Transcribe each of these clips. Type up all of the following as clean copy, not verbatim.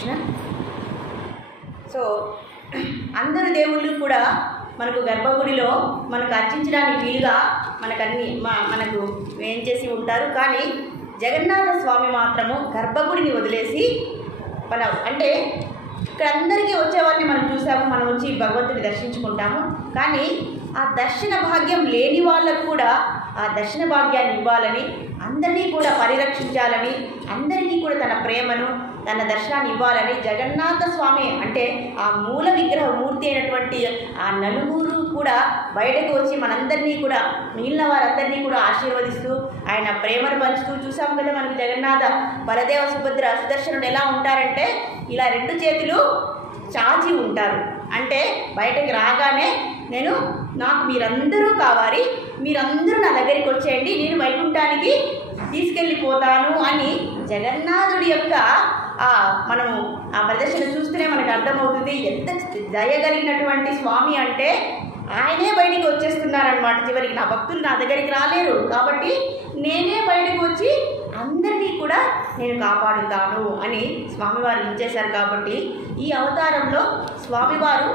Krishna. So అందరు దేవుళ్ళు కూడా మనకు గర్భగుడిలో మనకు అర్చించడానికి వీలుగా మనకు ఏం చేసి ఉంటారు. కానీ జగన్నాథ స్వామి మాత్రము గర్భగుడిని వదిలేసి అంటే ఇక్కడ అందరికీ వచ్చేవారిని మనం చూసాము, మనం వచ్చి భగవంతుని దర్శించుకుంటాము. కానీ ఆ దర్శన భాగ్యం లేని వాళ్ళకు కూడా ఆ దర్శన భాగ్యాన్ని ఇవ్వాలని, అందరినీ కూడా పరిరక్షించాలని, అందరికీ కూడా తన ప్రేమను తన దర్శనాన్ని ఇవ్వాలని జగన్నాథ స్వామి అంటే ఆ మూల విగ్రహ మూర్తి అయినటువంటి ఆ నలుగురు కూడా బయటకు వచ్చి మనందరినీ కూడా మిగిలిన వారందరినీ కూడా ఆశీర్వదిస్తూ ఆయన ప్రేమను పంచుతూ చూసాం కదా. మనకు జగన్నాథ బలదేవ సుభద్ర సుదర్శనుడు ఎలా ఉంటారంటే ఇలా 2 చేతులు చాచి ఉంటారు. అంటే బయటకు రాగానే నాకు మీరందరూ కావాలి, మీరందరూ నా దగ్గరికి వచ్చేయండి, నేను వైకుంఠానికి తీసుకెళ్ళిపోతాను అని జగన్నాథుడి యొక్క మనము ఆ ప్రదర్శన చూస్తూనే మనకు అర్థమవుతుంది ఎంత దయగలిగినటువంటి స్వామి అంటే. ఆయనే బయటికి వచ్చేస్తున్నారనమాట. చివరికి నా భక్తులు నా దగ్గరికి రాలేరు కాబట్టి నేనే బయటకు వచ్చి అందరినీ కూడా నేను కాపాడుతాను అని స్వామివారు ఇచ్చేశారు. కాబట్టి ఈ అవతారంలో స్వామివారు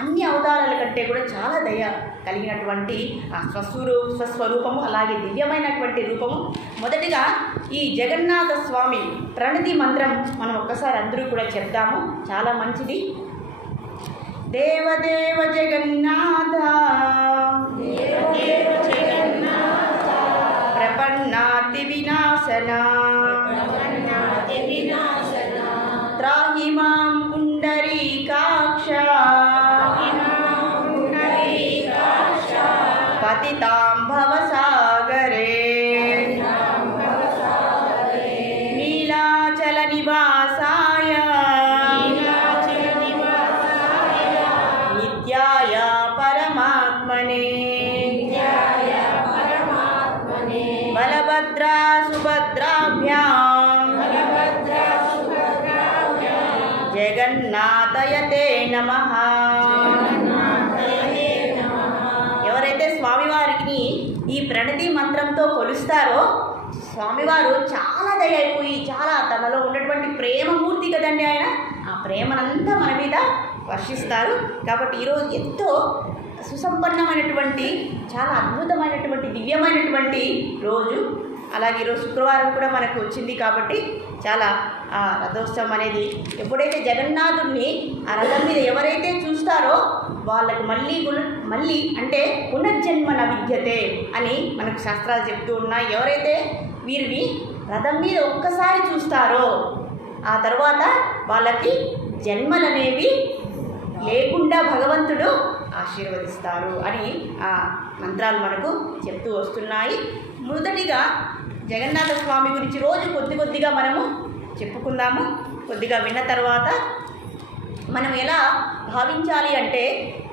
అన్ని అవతారాల కంటే కూడా చాలా దయ కలిగినటువంటి ఆ స్వస్వరూపము, అలాగే దివ్యమైనటువంటి రూపము. మొదటిగా ఈ జగన్నాథ స్వామి ప్రణతి మంత్రం మనం ఒక్కసారి అందరూ కూడా చెప్దాము, చాలా మంచిది. దేవదేవ జగన్నాథ ప్రపన్నాతి వినాశన త్రాహి మాం పుండరీకాక్ష పతితాం భవసాగరే నీలాచల నివాసాయ నిత్యాయ పరమాత్మనే బలభద్రా సుభద్రాభ్యాం జగన్నాథయతే నమః. ఎవరైతే స్వామివారికి ఈ ప్రణతి మంత్రంతో కొలుస్తారో స్వామివారు చాలా దయ అయిపోయి చాలా తనలో ఉన్నటువంటి ప్రేమమూర్తి కదండి ఆయన, ఆ ప్రేమనంతా మన మీద వర్షిస్తారు. కాబట్టి ఈరోజు ఎంతో సుసంపన్నమైనటువంటి చాలా అద్భుతమైనటువంటి దివ్యమైనటువంటి రోజు. అలాగే ఈరోజు శుక్రవారం కూడా మనకు వచ్చింది కాబట్టి చాలా రథోత్సవం అనేది ఎప్పుడైతే జగన్నాథుడిని ఆ రథం మీద ఎవరైతే చూస్తారో వాళ్ళకు మళ్ళీ అంటే పునర్జన్మన విద్యతే అని మనకు శాస్త్రాలు చెప్తూ ఉన్నాయి. ఎవరైతే వీరిని రథం మీద ఒక్కసారి చూస్తారో ఆ తర్వాత వాళ్ళకి జన్మలనేవి లేకుండా భగవంతుడు ఆశీర్వదిస్తారు అని ఆ మంత్రాలు మనకు చెప్తూ వస్తున్నాయి. మొదటిగా జగన్నాథ స్వామి గురించి రోజు కొద్దిగా మనము చెప్పుకుందాము. కొద్దిగా విన్న తర్వాత మనం ఎలా భావించాలి అంటే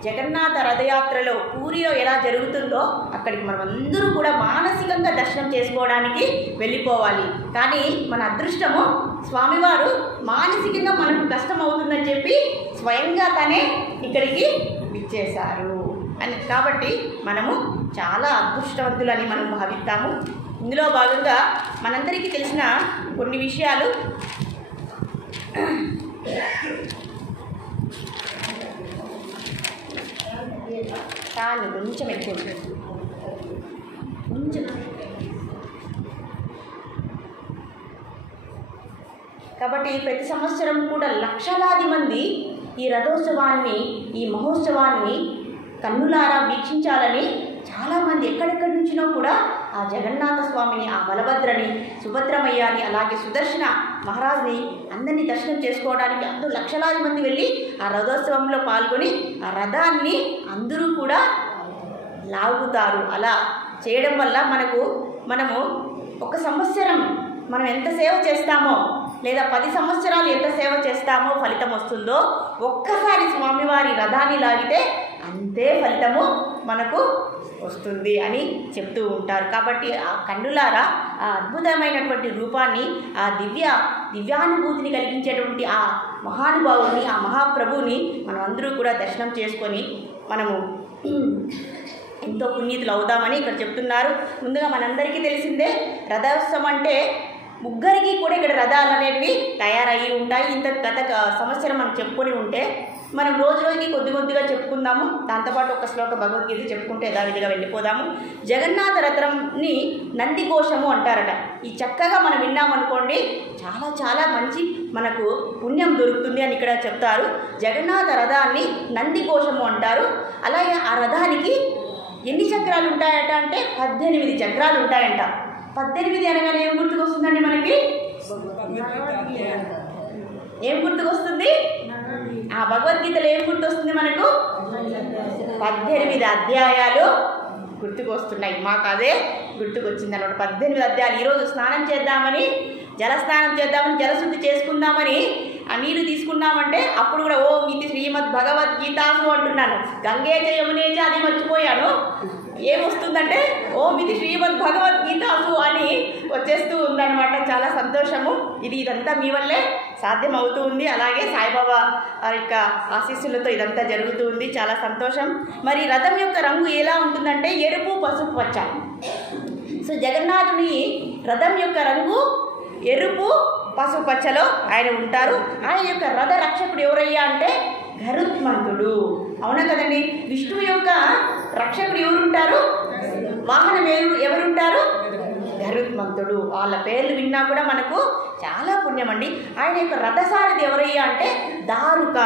జగన్నాథ రథయాత్రలో పూరిలో ఎలా జరుగుతుందో అక్కడికి మనం అందరూ కూడా మానసికంగా దర్శనం చేసుకోవడానికి వెళ్ళిపోవాలి. కానీ మన అదృష్టము స్వామివారు మానసికంగా మనకు కష్టం అవుతుందని చెప్పి స్వయంగా తనే ఇక్కడికి ఇచ్చేశారు అని. కాబట్టి మనము చాలా అదృష్టవంతులని మనం భావిస్తాము. ఇందులో భాగంగా మనందరికీ తెలిసిన కొన్ని విషయాలు కొంచెం ఎక్కువ కొంచెం. కాబట్టి ప్రతి సంవత్సరం కూడా లక్షలాది మంది ఈ రథోత్సవాన్ని ఈ మహోత్సవాన్ని కన్నులారా వీక్షించాలని చాలామంది ఎక్కడెక్కడి నుంచినో కూడా ఆ జగన్నాథ స్వామిని, ఆ బలభద్రని, సుభద్రమయ్యాని, అలాగే సుదర్శన మహారాజ్ని అందరినీ దర్శనం చేసుకోవడానికి అందరూ లక్షలాది మంది వెళ్ళి ఆ రథోత్సవంలో పాల్గొని ఆ రథాన్ని అందరూ కూడా లాగుతారు. అలా చేయడం వల్ల మనము ఒక సంవత్సరం మనం ఎంత సేవ చేస్తామో లేదా 10 సంవత్సరాలు ఎంత సేవ చేస్తామో ఫలితం వస్తుందో ఒక్కసారి స్వామివారి రథాన్ని లాగితే అంతే ఫలితము మనకు వస్తుంది అని చెప్తూ ఉంటారు. కాబట్టి ఆ కన్నులారా ఆ అద్భుతమైనటువంటి రూపాన్ని, ఆ దివ్యానుభూతిని కలిగించేటువంటి ఆ మహానుభావుని, ఆ మహాప్రభువుని మనం అందరూ కూడా దర్శనం చేసుకొని మనము ఎంతో పుణ్యతులు అవుదామని ఇక్కడ చెప్తున్నారు. ముందుగా మనందరికీ తెలిసిందే రథోత్సవం అంటే ముగ్గురికి కూడా ఇక్కడ రథాలు అనేవి తయారయ్యి ఉంటాయి. ఇంత గత సంవత్సరం మనం చెప్పుకొని ఉంటే మనం రోజు రోజుకి కొద్దిగా చెప్పుకుందాము. దాంతోపాటు ఒక శ్లోక భగవద్గీత చెప్పుకుంటే యథావిధిగా వెళ్ళిపోదాము. జగన్నాథ రథంని నందిఘోషము అంటారట. ఈ చక్కగా మనం విన్నామనుకోండి చాలా చాలా మంచి మనకు పుణ్యం దొరుకుతుంది అని ఇక్కడ చెప్తారు. జగన్నాథ రథాన్ని నందిఘోషము అంటారు. అలాగే ఆ రథానికి ఎన్ని చక్రాలు ఉంటాయట అంటే 18 చక్రాలు ఉంటాయంట. 18 అనగానే ఏం గుర్తుకొస్తుందండి మనకి? ఏం గుర్తుకొస్తుంది? ఆ భగవద్గీతలో ఏం గుర్తొస్తుంది మనకు? 18 అధ్యాయాలు గుర్తుకొస్తున్నాయి. మాకు అదే గుర్తుకొచ్చింది అన్నమాట. 18 అధ్యాయాలు. ఈరోజు స్నానం చేద్దామని, జలస్నానం చేద్దామని, జలశుద్ధి చేసుకుందామని ఆ నీరు తీసుకున్నామంటే అప్పుడు కూడా ఓం ఇది శ్రీమద్ భగవద్గీతాసు అంటున్నాను. గంగే యమునేచ అది మర్చిపోయాను. ఏమొస్తుందంటే ఓం ఇది శ్రీమద్ భగవద్గీతాసు అని వచ్చేస్తూ ఉందన్నమాట. చాలా సంతోషము. ఇదంతా మీ వల్లే సాధ్యం అవుతూ ఉంది. అలాగే సాయిబాబా యొక్క ఆశీస్సులతో ఇదంతా జరుగుతూ ఉంది. చాలా సంతోషం. మరి రథం యొక్క రంగు ఎలా ఉంటుందంటే ఎరుపు, పసుపు, పచ్చ. సో జగన్నాథుని రథం యొక్క రంగు ఎరుపు, పసుపు, పచ్చలో ఆయన ఉంటారు. ఆయన యొక్క రథ రక్షకుడు ఎవరయ్యా అంటే గరుత్మంతుడు. అవునా కదండి? విష్ణువు యొక్క రక్షకుడు ఎవరుంటారు? వాహనం ఎవరుంటారు? గరుత్మంతుడు. వాళ్ళ పేర్లు విన్నా కూడా మనకు చాలా పుణ్యం అండి. ఆయన యొక్క రథసారథి ఎవరయ్యా అంటే దారుక.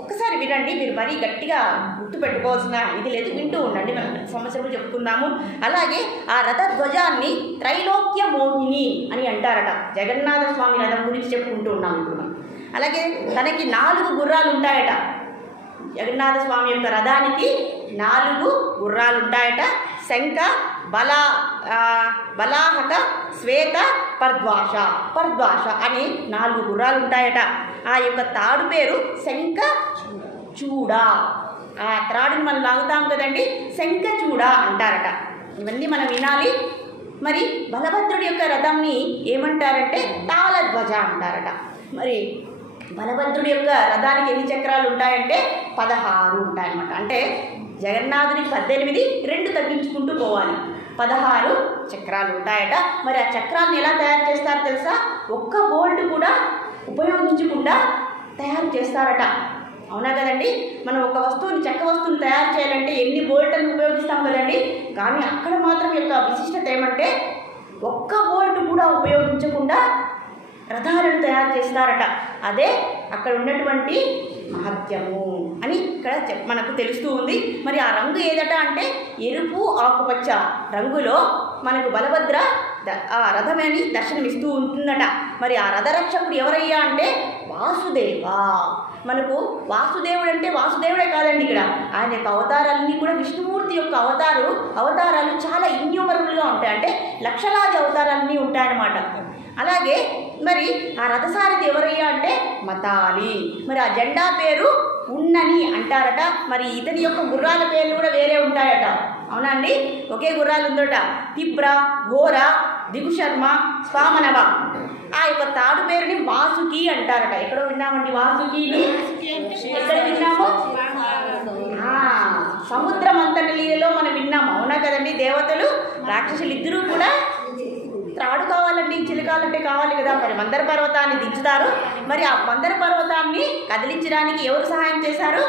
ఒక్కసారి వినండి, మీరు మరీ గట్టిగా గుర్తుపెట్టుకోవాల్సిన ఇది లేదు, వింటూ ఉండండి. మనం సంవత్సరం చెప్పుకుందాము. అలాగే ఆ రథ ధ్వజాన్ని త్రైలోక్య మోహిని అని అంటారట. జగన్నాథ స్వామి రథం గురించి చెప్పుకుంటూ ఉన్నాం ఇప్పుడు మనం. అలాగే తనకి 4 గుర్రాలు ఉంటాయట. జగన్నాథ స్వామి యొక్క రథానికి 4 గుర్రాలు ఉంటాయట. శంఖ, బలాహక, శ్వేత, పర్ద్వాష అని 4 గుర్రాలు ఉంటాయట. ఆ యొక్క తాడు పేరు శంఖ చూడ. ఆ త్రాడుని మనం లాగుతాం కదండి, శంఖ చూడ అంటారట. ఇవన్నీ మనం వినాలి. మరి బలభద్రుడి యొక్క రథంని ఏమంటారంటే తాళధ్వజ అంటారట. మరి బలభద్రుడి యొక్క రథానికి ఎన్ని చక్రాలు ఉంటాయంటే 16 ఉంటాయన్నమాట. అంటే జగన్నాథునికి 18, 2 తగ్గించుకుంటూ పోవాలి. 16 చక్రాలు ఉంటాయట. మరి ఆ చక్రాలను ఎలా తయారు చేస్తారో తెలుసా? ఒక్క బోల్ట్ కూడా ఉపయోగించకుండా తయారు చేస్తారట. అవునా కదండి? మనం ఒక వస్తువుని, చెక్క వస్తువుని తయారు చేయాలంటే ఎన్ని బోల్ట్లను ఉపయోగిస్తాం కదండి. కానీ అక్కడ మాత్రం యొక్క విశిష్టత ఏమంటే ఒక్క బోల్ట్ కూడా ఉపయోగించకుండా రథాలను తయారు చేస్తారట. అదే అక్కడ ఉన్నటువంటి మహత్యము అని ఇక్కడ మనకు తెలుస్తూ ఉంది. మరి ఆ రంగు ఏదట అంటే ఎరుపు, ఆకుపచ్చ రంగులో మనకు బలభద్ర ఆ రథమని దర్శనమిస్తూ ఉంటుందట. మరి ఆ రథరక్షకుడు ఎవరయ్యా అంటే వాసుదేవ. మనకు వాసుదేవుడు అంటే వాసుదేవుడే కాదండి, ఇక్కడ ఆయన యొక్క అవతారాలన్నీ కూడా విష్ణుమూర్తి యొక్క అవతారాలు చాలా ఇన్యూమరబుల్గా ఉంటాయి. అంటే లక్షలాది అవతారాలన్నీ ఉంటాయన్నమాట. అలాగే మరి ఆ రథసారథి ఎవరయ్యా అంటే మతాలి. మరి ఆ జెండా పేరు ఉన్నని అంటారట. మరి ఇతని యొక్క గుర్రాల పేర్లు కూడా వేరే ఉంటాయట. అవునా అండి? ఒకే గుర్రాలు ఉందట. తిబ్ర, ఘోర, దిగుశర్మ, స్వామనవ. ఆ యొక్క తాడు పేరుని వాసుకి అంటారట. ఎక్కడో విన్నామండి వాసుకిని. ఎక్కడ విన్నాము? సముద్ర మంథన లీలలో మనం విన్నాము. అవునా కదండి? దేవతలు, రాక్షసులు ఇద్దరూ కూడా త్రాడు కావాలండి, చిలకాలంటే కావాలి కదా. మరి మందర పర్వతాన్ని దించుతారు. మరి ఆ మందర పర్వతాన్ని కదిలించడానికి ఎవరు సహాయం చేశారు?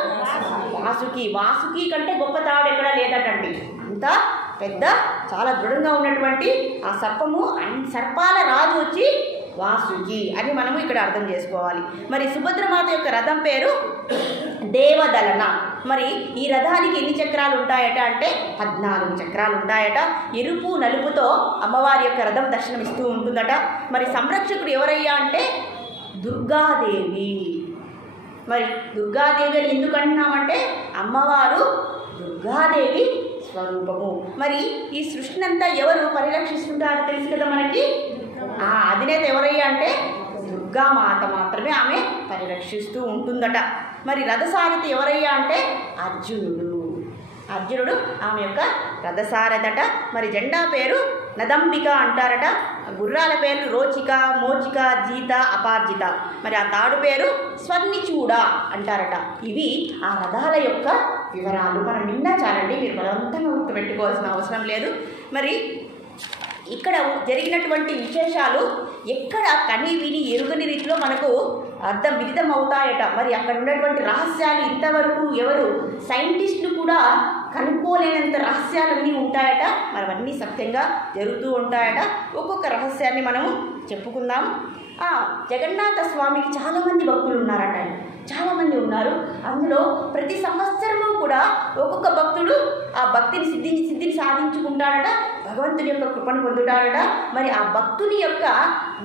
వాసుకి కంటే గొప్ప తాడు ఎక్కడా లేదటండి. అంత పెద్ద, చాలా దృఢంగా ఉన్నటువంటి ఆ సర్పాల రాజు వచ్చి వాసుకి అని మనము ఇక్కడ అర్థం చేసుకోవాలి. మరి సుభద్రమాత యొక్క రథం పేరు దేవదలన. మరి ఈ రథానికి ఎన్ని చక్రాలు ఉంటాయట అంటే 14 చక్రాలు ఉంటాయట. ఎరుపు, నలుపుతో అమ్మవారి యొక్క రథం దర్శనమిస్తూ ఉంటుందట. మరి సంరక్షకుడు ఎవరయ్యా అంటే దుర్గాదేవి. మరి దుర్గాదేవి అని ఎందుకు అంటున్నామంటే అమ్మవారు దుర్గాదేవి స్వరూపము. మరి ఈ సృష్టిని అంతా ఎవరు పరిరక్షిస్తుంటారో తెలుసు కదా మనకి. అధినేత ఎవరయ్యా అంటే దుర్గామాత మాత్రమే ఆమె పరిరక్షిస్తూ ఉంటుందట. మరి రథసారథి ఎవరయ్యా అంటే అర్జునుడు ఆమె యొక్క రథసారథట. మరి జెండా పేరు నదంబిక అంటారట. గుర్రాల పేర్లు రోచిక, మోచిక, జీత, అపార్జిత. మరి ఆ తాడు పేరు స్వర్ణిచూడ అంటారట. ఇవి ఆ రథాల యొక్క వివరాలు. మనం విన్నా చాలండి, మీరు బలవంతంగా గుర్తుపెట్టుకోవాల్సిన అవసరం లేదు. మరి ఇక్కడ జరిగినటువంటి విశేషాలు ఎక్కడ కని విని ఎరుగని రీతిలో మనకు విదితం అవుతాయట. మరి అక్కడ ఉన్నటువంటి రహస్యాలు ఇంతవరకు ఎవరు సైంటిస్టులు కూడా కనుక్కోలేనంత రహస్యాలన్నీ ఉంటాయట. మరి అవన్నీ సత్యంగా జరుగుతూ ఉంటాయట. ఒక్కొక్క రహస్యాన్ని మనము చెప్పుకుందాం. జగన్నాథ స్వామికి చాలామంది భక్తులు ఉన్నారట. చాలామంది ఉన్నారు. అందులో ప్రతి సంవత్సరము కూడా ఒక్కొక్క భక్తుడు ఆ భక్తిని సిద్ధిని సాధించుకుంటాడట. భగవంతుని యొక్క కృపను పొందుతాడట. మరి ఆ భక్తుని యొక్క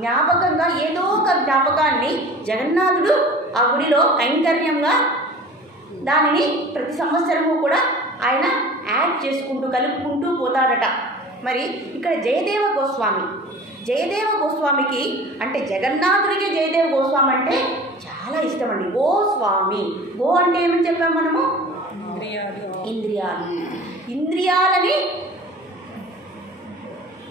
జ్ఞాపకంగా ఏదో ఒక జ్ఞాపకాన్ని జగన్నాథుడు ఆ గుడిలో కైంకర్యంగా దానిని ప్రతి సంవత్సరము కూడా ఆయన యాడ్ చేసుకుంటూ కలుపుకుంటూ పోతాడట. మరి ఇక్కడ జయదేవ గోస్వామికి అంటే జగన్నాథుడికి జయదేవ గోస్వామి అంటే చాలా ఇష్టం అండి. గోస్వామి, గో అంటే ఏమని చెప్పాము మనము? ఇంద్రియాలని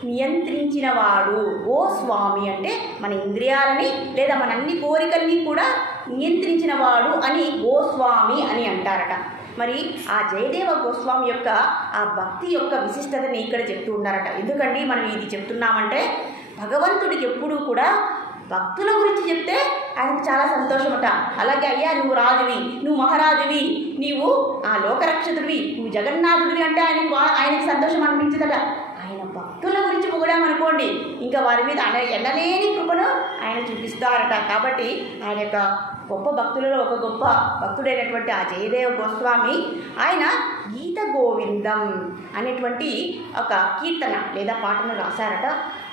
నియంత్రించిన వాడు గోస్వామి అంటే మన ఇంద్రియాలని లేదా మన అన్ని కోరికల్ని కూడా నియంత్రించిన వాడు అని గోస్వామి అని అంటారట. మరి ఆ జయదేవ గోస్వామి యొక్క ఆ భక్తి యొక్క విశిష్టతని ఇక్కడ చెప్తూ ఉన్నారట. ఎందుకండి మనం ఇది చెప్తున్నామంటే భగవంతుడికి ఎప్పుడూ కూడా భక్తుల గురించి చెప్తే ఆయనకు చాలా సంతోషమట. అలాగే అయ్యా నువ్వు రాజువి, నువ్వు మహారాజువి, నీవు ఆ లోకరక్షకుడివి, నువ్వు జగన్నాథుడివి అంటే ఆయనకి సంతోషం అనిపించదట. ఆయన భక్తుల గురించి పొగిడామనుకోండి ఇంకా వారి మీద ఎన్నలేని కృపను ఆయన చూపిస్తారట. కాబట్టి ఆయన యొక్క గొప్ప భక్తులలో ఒక గొప్ప భక్తుడైనటువంటి ఆ జయదేవ గోస్వామి ఆయన గీత గోవిందం అనేటువంటి ఒక కీర్తన లేదా పాటను రాశారట.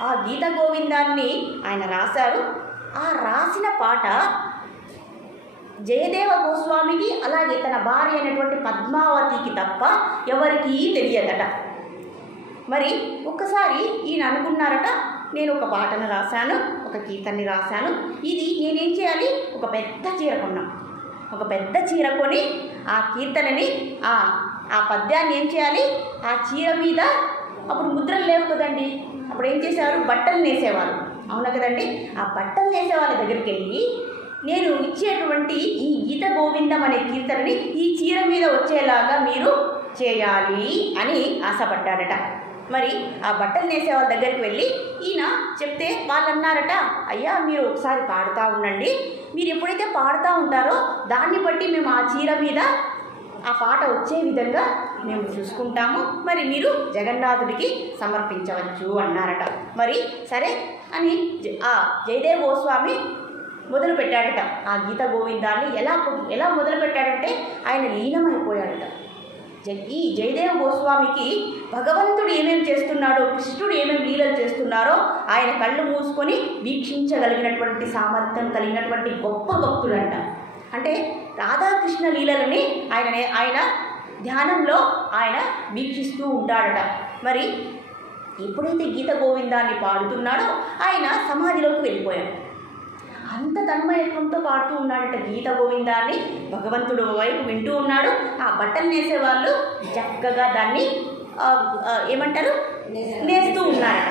ఆ గీత గోవిందాన్ని ఆయన రాశారు. ఆ రాసిన పాట జయదేవ గోస్వామికి అలాగే తన భార్య అయినటువంటి పద్మావతికి తప్ప ఎవరికీ తెలియదట. మరి ఒక్కసారి ఈయన అనుకున్నారట, నేను ఒక పాటను రాశాను, ఒక కీర్తనని రాశాను, ఇది నేనేం చేయాలి, ఒక పెద్ద చీర కొని ఆ కీర్తనని ఆ పద్యాన్ని ఏం చేయాలి, ఆ చీర మీద అప్పుడు ముద్రలు లేవు కదండి, అప్పుడు ఏం చేసేవారు, బట్టలు నేసేవారు, అవునా కదండి. ఆ బట్టలు నేసే వాళ్ళ దగ్గరికి వెళ్ళి నేను ఇచ్చేటువంటి ఈ గీత గోవిందం అనే కీర్తనని ఈ చీర మీద వచ్చేలాగా మీరు చేయాలి అని ఆశపడ్డాడట. మరి ఆ బట్టలు నేసే వాళ్ళ దగ్గరికి వెళ్ళి ఈయన చెప్తే వాళ్ళు అన్నారట, అయ్యా మీరు ఒకసారి పాడుతూ ఉండండి, మీరు ఎప్పుడైతే పాడుతూ ఉంటారో దాన్ని బట్టి మేము ఆ చీర మీద ఆ పాట వచ్చే విధంగా మేము చూసుకుంటాము, మరి మీరు జగన్నాథుడికి సమర్పించవచ్చు అన్నారట. మరి సరే అని ఆ జయదేవ గోస్వామి మొదలు పెట్టాడట. ఆ గీత గోవిందాన్ని ఎలా మొదలు పెట్టాడంటే ఆయన లీనమైపోయాడట. ఈ జయదేవ గోస్వామికి భగవంతుడు ఏమేమి చేస్తున్నాడో, కృష్ణుడు ఏమేమి లీలలు చేస్తున్నారో ఆయన కళ్ళు మూసుకొని వీక్షించగలిగినటువంటి సామర్థ్యం కలిగినటువంటి గొప్ప భక్తులంట. అంటే రాధాకృష్ణ లీలలని ఆయన ధ్యానంలో ఆయన వీక్షిస్తూ ఉంటాడట. మరి ఎప్పుడైతే గీత గోవిందాన్ని పాడుతున్నాడో ఆయన సమాధిలోకి వెళ్ళిపోయాడు. అంత తన్మయత్వంతో పాడుతూ ఉన్నాడట గీత గోవిందాన్ని. భగవంతుడు వైపు వింటూ ఉన్నాడు. ఆ బట్టలు నేసే వాళ్ళు చక్కగా దాన్ని ఏమంటారు నేస్తూ ఉన్నారట.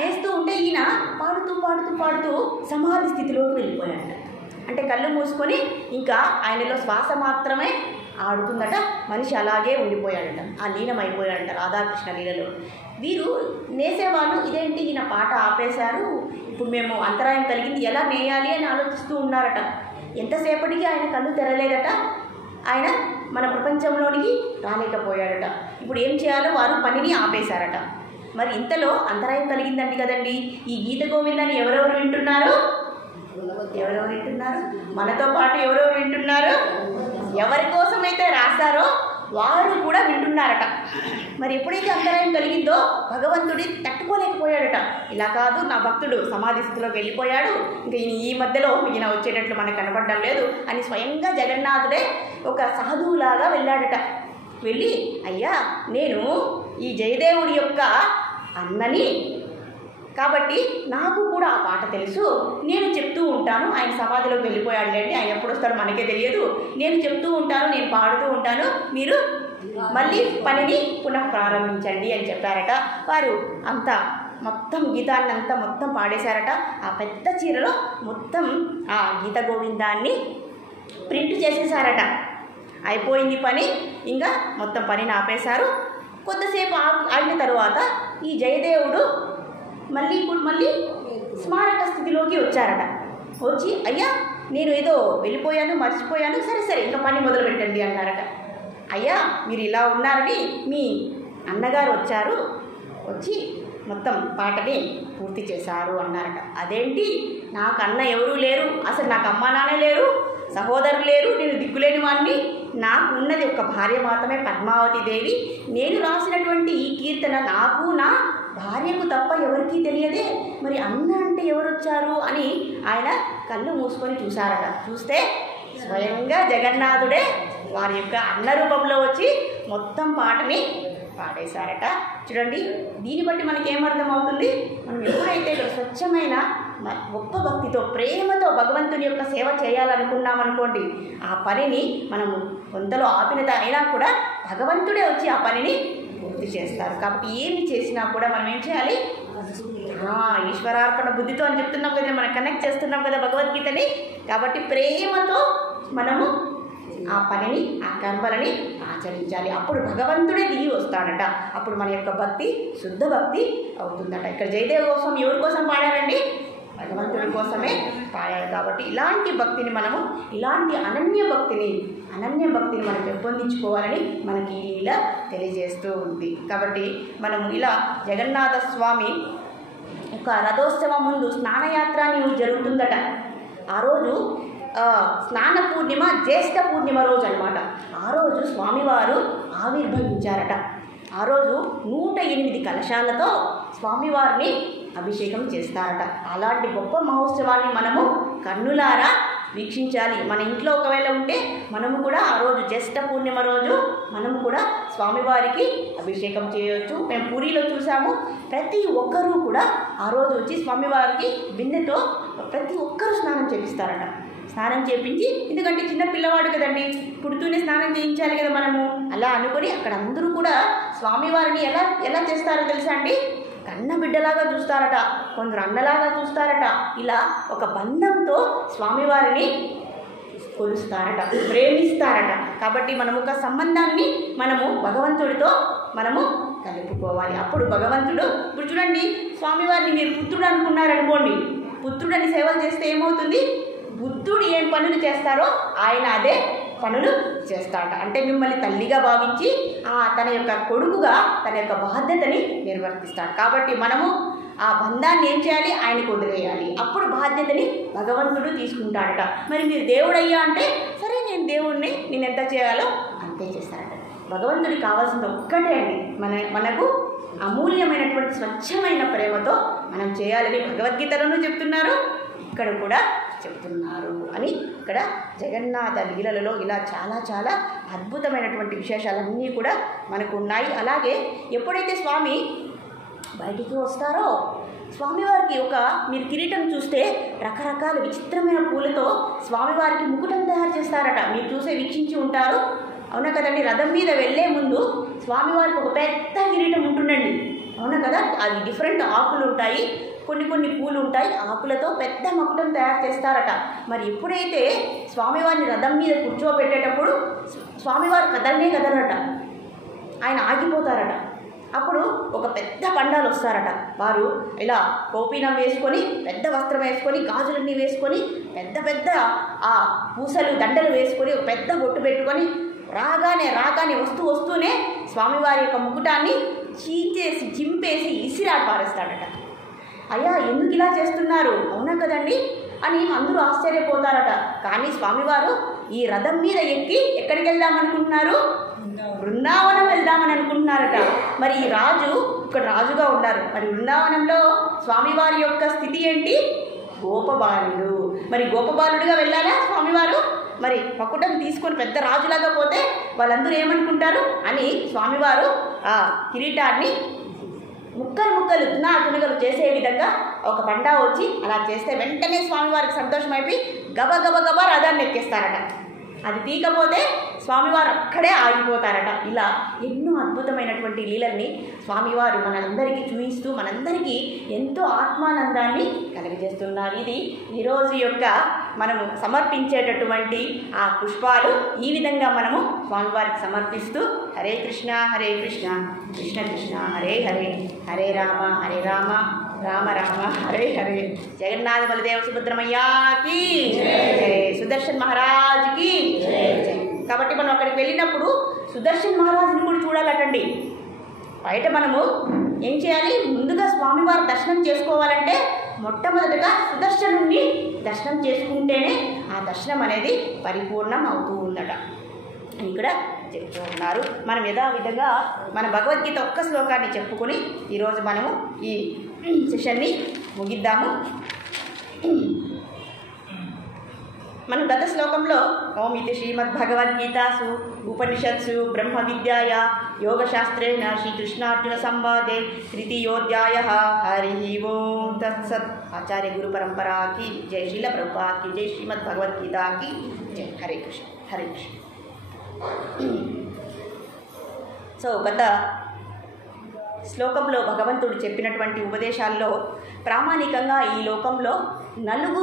నేస్తూ ఉంటే ఈయన పాడుతూ పాడుతూ పాడుతూ సమాధి స్థితిలోకి వెళ్ళిపోయాడట. అంటే కళ్ళు మూసుకొని ఇంకా ఆయనలో శ్వాస మాత్రమే ఆడుతుందట. మనిషి అలాగే ఉండిపోయాడట, ఆ లీనమైపోయాడట రాధాకృష్ణ లీలలో. వీరు నేసేవాళ్ళు ఇదేంటి ఈయన పాట ఆపేశారు, ఇప్పుడు మేము అంతరాయం కలిగింది, ఎలా నేయాలి అని ఆలోచిస్తూ ఉన్నారట. ఎంతసేపటికి ఆయన కళ్ళు తెరలేదట. ఆయన మన ప్రపంచంలోనికి రాలేకపోయాడట. ఇప్పుడు ఏం చేయాలో వారు పనిని ఆపేశారట. మరి ఇంతలో అంతరాయం కలిగిందండి కదండి. ఈ గీత గోవిందాన్ని ఎవరెవరు వింటున్నారు? మనతో పాటు ఎవరెవరు వింటున్నారు? ఎవరి కోసమైతే రాశారో వారు కూడా వింటున్నారట. మరి ఎప్పుడైతే అంతరాయం కలిగిందో భగవంతుడి తట్టుకోలేకపోయాడట. ఇలా కాదు, నా భక్తుడు సమాధి స్థితిలోకి వెళ్ళిపోయాడు, ఇంకా ఈ మధ్యలో ఈయన వచ్చేటట్లు మనకు కనపడడం లేదు అని స్వయంగా జగన్నాథుడే ఒక సాధువులాగా వెళ్ళాడట. వెళ్ళి, అయ్యా నేను ఈ జయదేవుడి యొక్క అన్నని కాబట్టి నాకు కూడా ఆ పాట తెలుసు, నేను చెప్తూ ఉంటాను. ఆయన సమాధిలోకి వెళ్ళిపోయాడు లేండి, ఆయన ఎప్పుడు వస్తాడో మనకే తెలియదు, నేను చెప్తూ ఉంటాను, నేను పాడుతూ ఉంటాను, మీరు మళ్ళీ పనిని పునః ప్రారంభించండి అని చెప్పారట. వారు అంతా మొత్తం గీతాన్ని అంతా మొత్తం పాడేశారట. ఆ పెద్ద చీరలో మొత్తం ఆ గీత గోవిందాన్ని ప్రింట్ చేసేసారట. అయిపోయింది పని, ఇంకా మొత్తం పనిని ఆపేశారు. కొద్దిసేపు ఆగిన తరువాత ఈ జయదేవుడు మళ్ళీ స్మారక స్థితిలోకి వచ్చారట. వచ్చి అయ్యా నేను ఏదో వెళ్ళిపోయాను, మర్చిపోయాను, సరే ఇంకా పని మొదలు పెట్టండి అన్నారట. అయ్యా మీరు ఇలా ఉన్నారని మీ అన్నగారు వచ్చి మొత్తం పాటని పూర్తి చేశారు అన్నారట. అదేంటి, నాకు అన్న ఎవరూ లేరు, అసలు నాకు అమ్మ నాన్న లేరు, సహోదరులు లేరు, నేను దిక్కులేని వాడిని, నాకు ఉన్నది ఒక భార్య మాత్రమే పద్మావతి దేవి. నేను రాసినటువంటి ఈ కీర్తన నాకు నా భార్యకు తప్ప ఎవరికీ తెలియదే, మరి అన్న అంటే ఎవరు వచ్చారు అని ఆయన కళ్ళు మూసుకొని చూశారట. చూస్తే స్వయంగా జగన్నాథుడే వారి యొక్క అన్న రూపంలో వచ్చి మొత్తం పాటని పాడేశారట. చూడండి, దీన్ని బట్టి మనకేమర్థం అవుతుంది, మనం ఎప్పుడైతే ఇక్కడ స్వచ్ఛమైన గొప్ప భక్తితో ప్రేమతో భగవంతుని యొక్క సేవ చేయాలనుకున్నామనుకోండి, ఆ పనిని మనము కొంతలో ఆపినత అయినా కూడా భగవంతుడే వచ్చి ఆ పనిని పూర్తి చేస్తారు. కాబట్టి ఏమి చేసినా కూడా మనం ఏం చేయాలి, ఈశ్వరార్పణ బుద్ధితో అని చెప్తున్నాం కదా, మనం కనెక్ట్ చేస్తున్నాం కదా భగవద్గీతని. కాబట్టి ప్రేమతో మనము ఆ పనిని, ఆ కర్మలని ఆచరించాలి. అప్పుడు భగవంతుడే దిగి వస్తాడట. అప్పుడు మన యొక్క భక్తి శుద్ధ భక్తి అవుతుందట. ఇక్కడ జయదేవ గోస్వామి ఎవరి కోసం పాడారండి? భగవంతుడి కోసమే పాడారు. కాబట్టి ఇలాంటి భక్తిని మనము, ఇలాంటి అనన్య భక్తిని మనం పెంపొందించుకోవాలని మనకి ఇలా తెలియజేస్తూ ఉంది. కాబట్టి మనము ఇలా జగన్నాథ స్వామి యొక్క రథోత్సవం ముందు స్నానయాత్ర అని జరుగుతుందట. ఆ రోజు స్నాన పూర్ణిమ, జ్యేష్ఠ పూర్ణిమ రోజు అనమాట. ఆ రోజు స్వామివారు ఆవిర్భవించారట. ఆ రోజు 108 కలశాలతో స్వామివారిని అభిషేకం చేస్తారట. అలాంటి గొప్ప మహోత్సవాన్ని మనము కన్నులారా వీక్షించాలి. మన ఇంట్లో ఒకవేళ ఉంటే మనము కూడా ఆ రోజు జ్యేష్ఠ పూర్ణిమ రోజు మనము కూడా స్వామివారికి అభిషేకం చేయవచ్చు. మేము పూరిలో చూసాము, ప్రతి ఒక్కరూ కూడా ఆ రోజు వచ్చి స్వామివారికి బిందెతో ప్రతి ఒక్కరూ స్నానం చేపిస్తారట. స్నానం చేయించి, ఎందుకంటే చిన్న పిల్లవాడు కదండి, పుడుతూనే స్నానం చేయించాలి కదా మనము, అలా అనుకొని అక్కడ అందరూ కూడా స్వామివారిని ఎలా చేస్తారో తెలుసా అండి? కన్న బిడ్డలాగా చూస్తారట, కొందరు అన్నలాగా చూస్తారట. ఇలా ఒక బంధంతో స్వామివారిని కొలుస్తారట, ప్రేమిస్తారట. కాబట్టి మనము ఒక సంబంధాన్ని మనము భగవంతుడితో మనము కలుపుకోవాలి. అప్పుడు భగవంతుడు, ఇప్పుడు చూడండి, స్వామివారిని మీరు పుత్రుడు అనుకున్నారనుకోండి, పుత్రుడని సేవలు చేస్తే ఏమవుతుంది? బుద్ధుడు ఏం పనులు చేస్తారో ఆయన అదే పనులు చేస్తాడట. అంటే మిమ్మల్ని తల్లిగా భావించి తన యొక్క కొడుకుగా తన యొక్క బాధ్యతని నిర్వర్తిస్తాడు. కాబట్టి మనము ఆ బంధాన్ని ఏం చేయాలి? ఆయనకు వదిలేయాలి. అప్పుడు బాధ్యతని భగవంతుడు తీసుకుంటాడట. మరి మీరు దేవుడయ్యా అంటే, సరే నేను దేవుడిని, నేను ఎంత చేయాలో అంతే చేస్తాడట. భగవంతుడికి కావాల్సింది ఒక్కటే అండి, మనకు అమూల్యమైనటువంటి స్వచ్ఛమైన ప్రేమతో మనం చేయాలని భగవద్గీతలోనూ చెప్తున్నారు, ఇక్కడ కూడా చెప్తున్నారు అని. ఇక్కడ జగన్నాథ లీలలలో ఇలా చాలా చాలా అద్భుతమైనటువంటి విశేషాలన్నీ కూడా మనకు ఉన్నాయి. అలాగే ఎప్పుడైతే స్వామి బయటికి వస్తారో, స్వామివారికి మీరు కిరీటం చూస్తే రకరకాల విచిత్రమైన పూలతో స్వామివారికి ముకుటం తయారు చేస్తారట. మీరు చూసే వీక్షించి ఉంటారు, అవునా కదండి? రథం మీద వెళ్ళే ముందు స్వామివారికి ఒక పెద్ద కిరీటం ఉంటుండండి, అవునా కదా? అది డిఫరెంట్ ఆకులు ఉంటాయి, కొన్ని పూలు ఉంటాయి, ఆకులతో పెద్ద మకుటం తయారు చేస్తారట. మరి ఎప్పుడైతే స్వామివారిని రథం మీద కూర్చోబెట్టేటప్పుడు స్వామివారు కదలరట, ఆయన ఆగిపోతారట. అప్పుడు ఒక పెద్ద పండాలు వస్తారట. వారు ఇలా కౌపీనం వేసుకొని, పెద్ద వస్త్రం వేసుకొని, గాజులన్నీ వేసుకొని, పెద్ద ఆ పూసలు దండలు వేసుకొని, ఒక పెద్ద బొట్టు పెట్టుకొని రాగానే వస్తూనే స్వామివారి యొక్క ముకుటాన్ని చింపేసి ఇసిరాట పారేస్తాడట. అయ్యా ఎందుకు ఇలా చేస్తున్నారు, అవునా కదండి అని అందరూ ఆశ్చర్యపోతారట. కానీ స్వామివారు ఈ రథం మీద ఎక్కి ఎక్కడికి వెళ్దామనుకుంటున్నారు? బృందావనం వెళ్దామని అనుకుంటున్నారట. మరి ఈ రాజు ఇక్కడ రాజుగా ఉన్నారు. మరి బృందావనంలో స్వామివారి యొక్క స్థితి ఏంటి? గోపబాలుడు. మరి గోపబాలుడిగా వెళ్ళాలా స్వామివారు? మరి మకుటం తీసుకొని పెద్ద రాజులాగా పోతే వాళ్ళందరూ ఏమనుకుంటారు అని స్వామివారు ఆ కిరీటాన్ని ముక్కలు తునగలు చేసే విధంగా ఒక పండా వచ్చి అలా చేస్తే వెంటనే స్వామివారికి సంతోషం అయిపోయి గబగబా రథాన్ని ఎక్కేస్తారట. అది తీకపోతే స్వామివారు అక్కడే ఆగిపోతారట. ఇలా ఎన్నో అద్భుతమైనటువంటి లీలల్ని స్వామివారు మనందరికీ చూపిస్తూ మనందరికీ ఎంతో ఆత్మానందాన్ని కలుగజేస్తున్నారు. ఇది ఈరోజు యొక్క మనము సమర్పించేటటువంటి ఆ పుష్పాలు ఈ విధంగా మనము స్వామివారికి సమర్పిస్తూ హరే కృష్ణ కృష్ణ కృష్ణ హరే హరే, హరే రామ రామ రామ హరే హరే. జగన్నాథ బలదేవ సుభద్రమయ్యాకి జై, సుదర్శన్ మహారాజ్కి జై. కాబట్టి మనం అక్కడికి వెళ్ళినప్పుడు సుదర్శన్ మహారాజుని కూడా చూడాలటండి. బయట మనము ఏం చేయాలి, ముందుగా స్వామివారి దర్శనం చేసుకోవాలంటే మొట్టమొదటిగా సుదర్శనుణ్ణి దర్శనం చేసుకుంటేనే ఆ దర్శనం అనేది పరిపూర్ణం అవుతూ ఉందట అని ఇక్కడ చెప్తూ ఉన్నారు. మనం యథావిధంగా మన భగవద్గీత ఒక్క శ్లోకాన్ని చెప్పుకొని ఈరోజు మనము ఈ సెషన్ని ముగిద్దాము. మనం గత శ్లోకంలో ఓం ఇది శ్రీమద్భగవద్గీతాసు ఉపనిషత్సు బ్రహ్మ విద్యాయ యోగశాస్త్రేణ శ్రీకృష్ణార్జున సంవాదే తృతీయోధ్యాయ. హరి ఓం తత్సత్. ఆచార్య గురు పరంపరాకి జై. శ్రీల ప్రభుపాద్కి జై. శ్రీమద్భగవద్గీతాకి జై. హరే కృష్ణ హరే కృష్ణ. సో గత శ్లోకంలో భగవంతుడు చెప్పినటువంటి ఉపదేశాల్లో ప్రామాణికంగా ఈ లోకంలో 4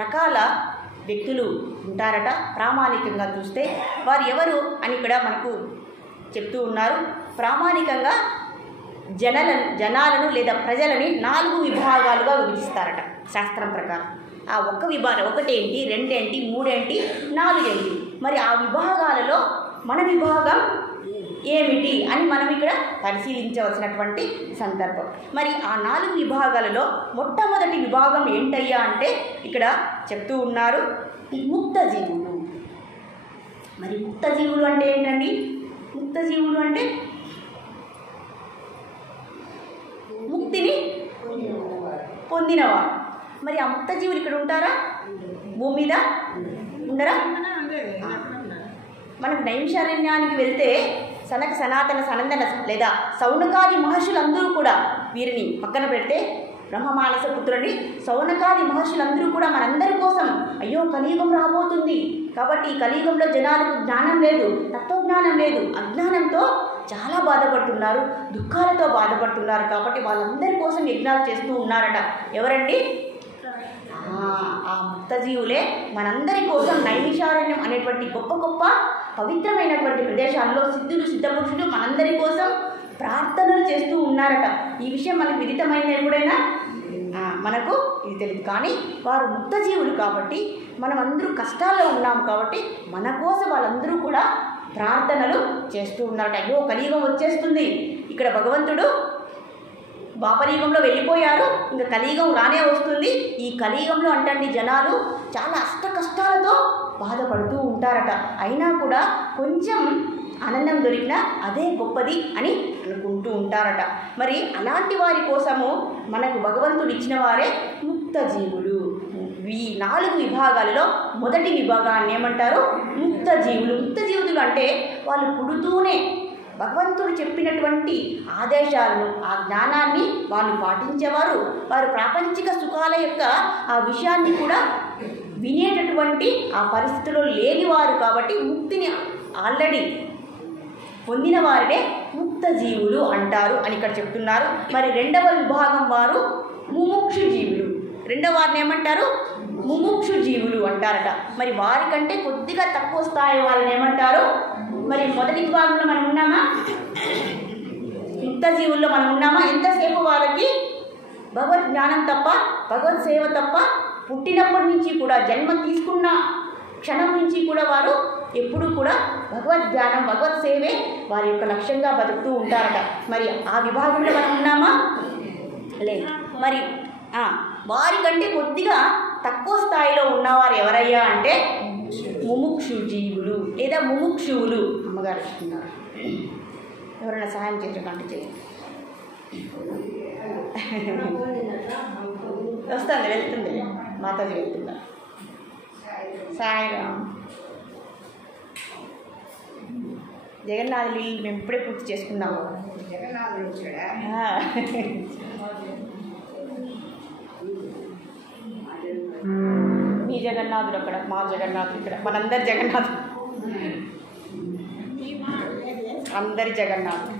రకాల వ్యక్తులు ఉంటారట. ప్రామాణికంగా చూస్తే వారు ఎవరు అని ఇక్కడ మనకు చెప్తూ ఉన్నారు. ప్రామాణికంగా జనాలను లేదా ప్రజలని 4 విభాగాలుగా విభజిస్తారట శాస్త్రం ప్రకారం. ఆ ఒక్క విభాగం 1 ఏంటి, 2 ఏంటి, 3 ఏంటి, 4 ఏంటి, మరి ఆ విభాగాలలో మన విభాగం ఏమిటి అని మనం ఇక్కడ పరిశీలించవలసినటువంటి సందర్భం. మరి ఆ 4 విభాగాలలో మొట్టమొదటి విభాగం ఏంటయ్యా అంటే ఇక్కడ చెప్తూ ఉన్నారు ముక్త జీవులు. మరి ముక్త జీవులు అంటే ఏంటండి? ముక్త జీవులు అంటే ముక్తిని పొందినవారు. మరి ఆ ముక్త జీవులు ఇక్కడ ఉంటారా? భూమి మీద ఉండరా? మనకు నైమిషారణ్యానికి వెళ్తే సనక సనాతన సనందన లేదా సౌనకాది మహర్షులందరూ కూడా వీరిని పక్కన పెడితే బ్రహ్మమానస పుత్రుని సౌనకాది మహర్షులందరూ కూడా మనందరి కోసం అయ్యో కలియుగం రాబోతుంది కాబట్టి ఈ కలియుగంలో జనాలకు జ్ఞానం లేదు, తత్వజ్ఞానం లేదు, అజ్ఞానంతో చాలా బాధపడుతున్నారు, దుఃఖాలతో బాధపడుతున్నారు కాబట్టి వాళ్ళందరి కోసం యజ్ఞాలు చేస్తూ ఉన్నారట. ఎవరండి? ఆ ముక్తజీవులే మనందరి కోసం నైమిషారణ్యం అనేటువంటి గొప్ప గొప్ప పవిత్రమైనటువంటి ప్రదేశాల్లో సిద్ధులు సిద్ధపురుషులు మనందరి కోసం ప్రార్థనలు చేస్తూ ఉన్నారట. ఈ విషయం మనకు విదితమైన ఎప్పుడైనా మనకు ఇది తెలియదు. కానీ వారు ముక్తజీవులు కాబట్టి మనం అందరూ కష్టాల్లో ఉన్నాం కాబట్టి మన కోసం వాళ్ళందరూ కూడా ప్రార్థనలు చేస్తూ ఉన్నారట. అయ్యో కలియుగం వచ్చేస్తుంది, ఇక్కడ భగవంతుడు ద్వాపరయుగంలో వెళ్ళిపోయారు, ఇంకా కలియుగం రానే వస్తుంది. ఈ కలియుగంలో అంటండి జనాలు చాలా అష్ట కష్టాలతో బాధపడుతూ ఉంటారట. అయినా కూడా కొంచెం ఆనందం దొరికినా అదే గొప్పది అని అనుకుంటూ ఉంటారట. మరి అలాంటి వారి కోసము మనకు భగవంతుడు ఇచ్చిన వారే ముక్త జీవులు. ఈ 4 విభాగాలలో మొదటి విభాగాన్ని ఏమంటారు? ముక్త జీవులు. ముక్త జీవులు అంటే వాళ్ళు పుడుతూనే భగవంతుడు చెప్పినటువంటి ఆదేశాలను ఆ జ్ఞానాన్ని వాళ్ళు పాటించేవారు. వారు ప్రాపంచిక సుఖాల యొక్క ఆ విషయాన్ని కూడా వినేటటువంటి ఆ పరిస్థితిలో లేనివారు కాబట్టి ముక్తిని ఆల్రెడీ పొందిన వారినే ముక్త జీవులు అంటారు అని ఇక్కడ చెప్తున్నారు. మరి 2వ విభాగం వారు ముముక్షు జీవులు. 2వ వారిని ఏమంటారు? ముముక్షు జీవులు అంటారట. మరి వారికంటే కొద్దిగా తక్కువ స్థాయి వాళ్ళని ఏమంటారు? మరి మొదటి విభాగంలో మనం ఉన్నామా? ముక్త జీవుల్లో మనం ఉన్నామా? ఎంతసేపు వాళ్ళకి భగవద్ జ్ఞానం తప్ప, భగవత్ సేవ తప్ప, పుట్టినప్పటి నుంచి కూడా జన్మ తీసుకున్న క్షణం నుంచి కూడా వారు ఎప్పుడు కూడా భగవద్ ధ్యానం, భగవత్ సేవే వారి యొక్క లక్ష్యంగా బతుకుతూ ఉంటారట. మరి ఆ విభాగంలో మనం ఉన్నామా? లేదు. మరి వారికంటే కొద్దిగా తక్కువ స్థాయిలో ఉన్నవారు ఎవరయ్యా అంటే ముముక్షు జీవులు లేదా ముముక్షువులు. అమ్మగారు ఇస్తున్నారు, ఎవరైనా సహాయం చేయకంటే చేయండి. వస్తుంది, వెళ్తుంది, మాతాజీ వెళ్తున్నారు. సాయిరామ్. జగన్నాథ్ లీలు మేము ఇప్పుడే పూర్తి చేసుకున్నాము. మీ జగన్నాథుడు అక్కడ, మా జగన్నాథుడు ఇక్కడ, మనందరి జగన్నాథుడు, అందరి జగన్నాథుడు.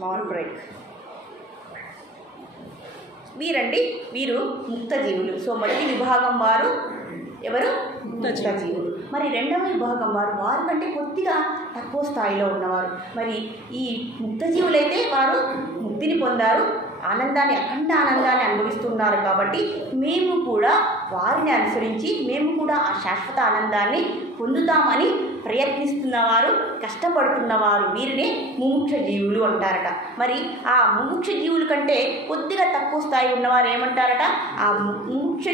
Small break. వీరు ముక్త జీవులు. సో మొదటి విభాగం వారు ఎవరు? ముక్త జీవులు. మరి రెండవ విభాగం వారు కంటే కొద్దిగా తక్కువ స్థాయిలో ఉన్నవారు. మరి ఈ ముక్త జీవులైతే వారు ముక్తిని పొందారు, ఆనందాన్ని, అఖండ ఆనందాన్ని అనుభవిస్తున్నారు. కాబట్టి మేము కూడా వారిని అనుసరించి మేము కూడా ఆ శాశ్వత ఆనందాన్ని పొందుతామని ప్రయత్నిస్తున్నవారు, కష్టపడుతున్నవారు వీరిని ముముక్ష జీవులు అంటారట. మరి ఆ ముముక్ష జీవుల కంటే కొద్దిగా తక్కువ స్థాయి ఉన్నవారు ఏమంటారట? ఆ ముముక్ష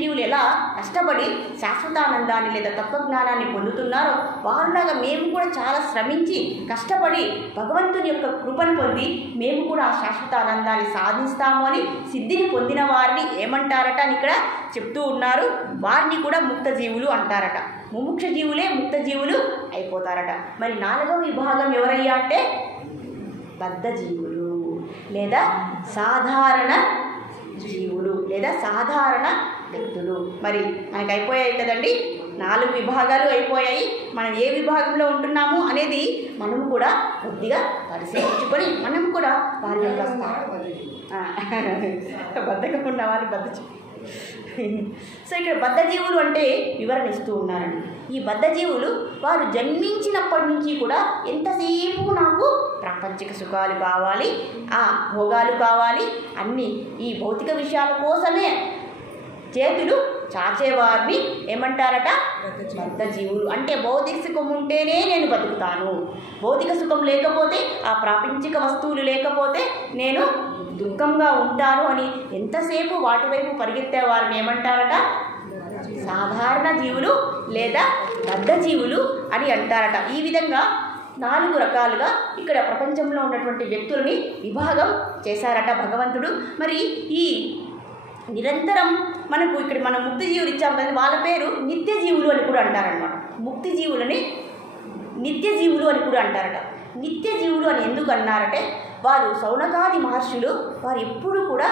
జీవులు ఎలా కష్టపడి శాశ్వతానందాన్ని లేదా తత్వజ్ఞానాన్ని పొందుతున్నారో వారులాగా మేము కూడా చాలా శ్రమించి కష్టపడి భగవంతుని యొక్క కృపను పొంది మేము కూడా ఆ శాశ్వత ఆనందాన్ని సాధిస్తాము అని సిద్ధిని పొందిన వారిని ఏమంటారట అని ఇక్కడ చెప్తూ ఉన్నారు. వారిని కూడా ముక్త జీవులు అంటారట. ముముక్ష జీవులే ముక్త జీవులు అయిపోతారట. మరి నాలుగవ విభాగం ఎవరయ్యా అంటే బద్ధ జీవులు లేదా సాధారణ జీవులు లేదా సాధారణ వ్యక్తులు. మరి మనకి అయిపోయాయి కదండి, 4 విభాగాలు అయిపోయాయి. మనం ఏ విభాగంలో ఉంటున్నాము అనేది మనము కూడా కొద్దిగా పరిశీలించుకొని మనం కూడా వారి యొక్క బద్ధకం ఉన్న వారి సో ఇక్కడ బద్ధజీవులు అంటే వివరణ ఇస్తూ ఉన్నారండి. ఈ బద్ధజీవులు వారు జన్మించినప్పటి నుంచి కూడా ఎంతసేపు నాకు ప్రాపంచిక సుఖాలు కావాలి, ఆ భోగాలు కావాలి, అన్నీ ఈ భౌతిక విషయాల కోసమే చేతులు చాచేవారిని ఏమంటారట? బద్ధజీవులు. అంటే భౌతిక సుఖం ఉంటేనే నేను బతుకుతాను, భౌతిక సుఖం లేకపోతే, ఆ ప్రాపంచిక వస్తువులు లేకపోతే నేను దుఃఖంగా ఉంటాను అని ఎంతసేపు వాటి వైపు పరిగెత్తే వారిని ఏమంటారట? సాధారణ జీవులు లేదా బద్ధజీవులు అని అంటారట. ఈ విధంగా 4 రకాలుగా ఇక్కడ ప్రపంచంలో ఉన్నటువంటి వ్యక్తులని విభాగం చేశారట భగవంతుడు. మరి ఈ నిరంతరం మనకు ఇక్కడ మనం ముక్తి జీవులు ఇచ్చాము కదా, వాళ్ళ పేరు నిత్య జీవులు అని కూడా అంటారనమాట. ముక్తి జీవులని నిత్య జీవులు అని కూడా అంటారట. నిత్య జీవులు అని ఎందుకు అన్నారంటే వారు సౌనకాది మహర్షులు, వారు ఎప్పుడు కూడా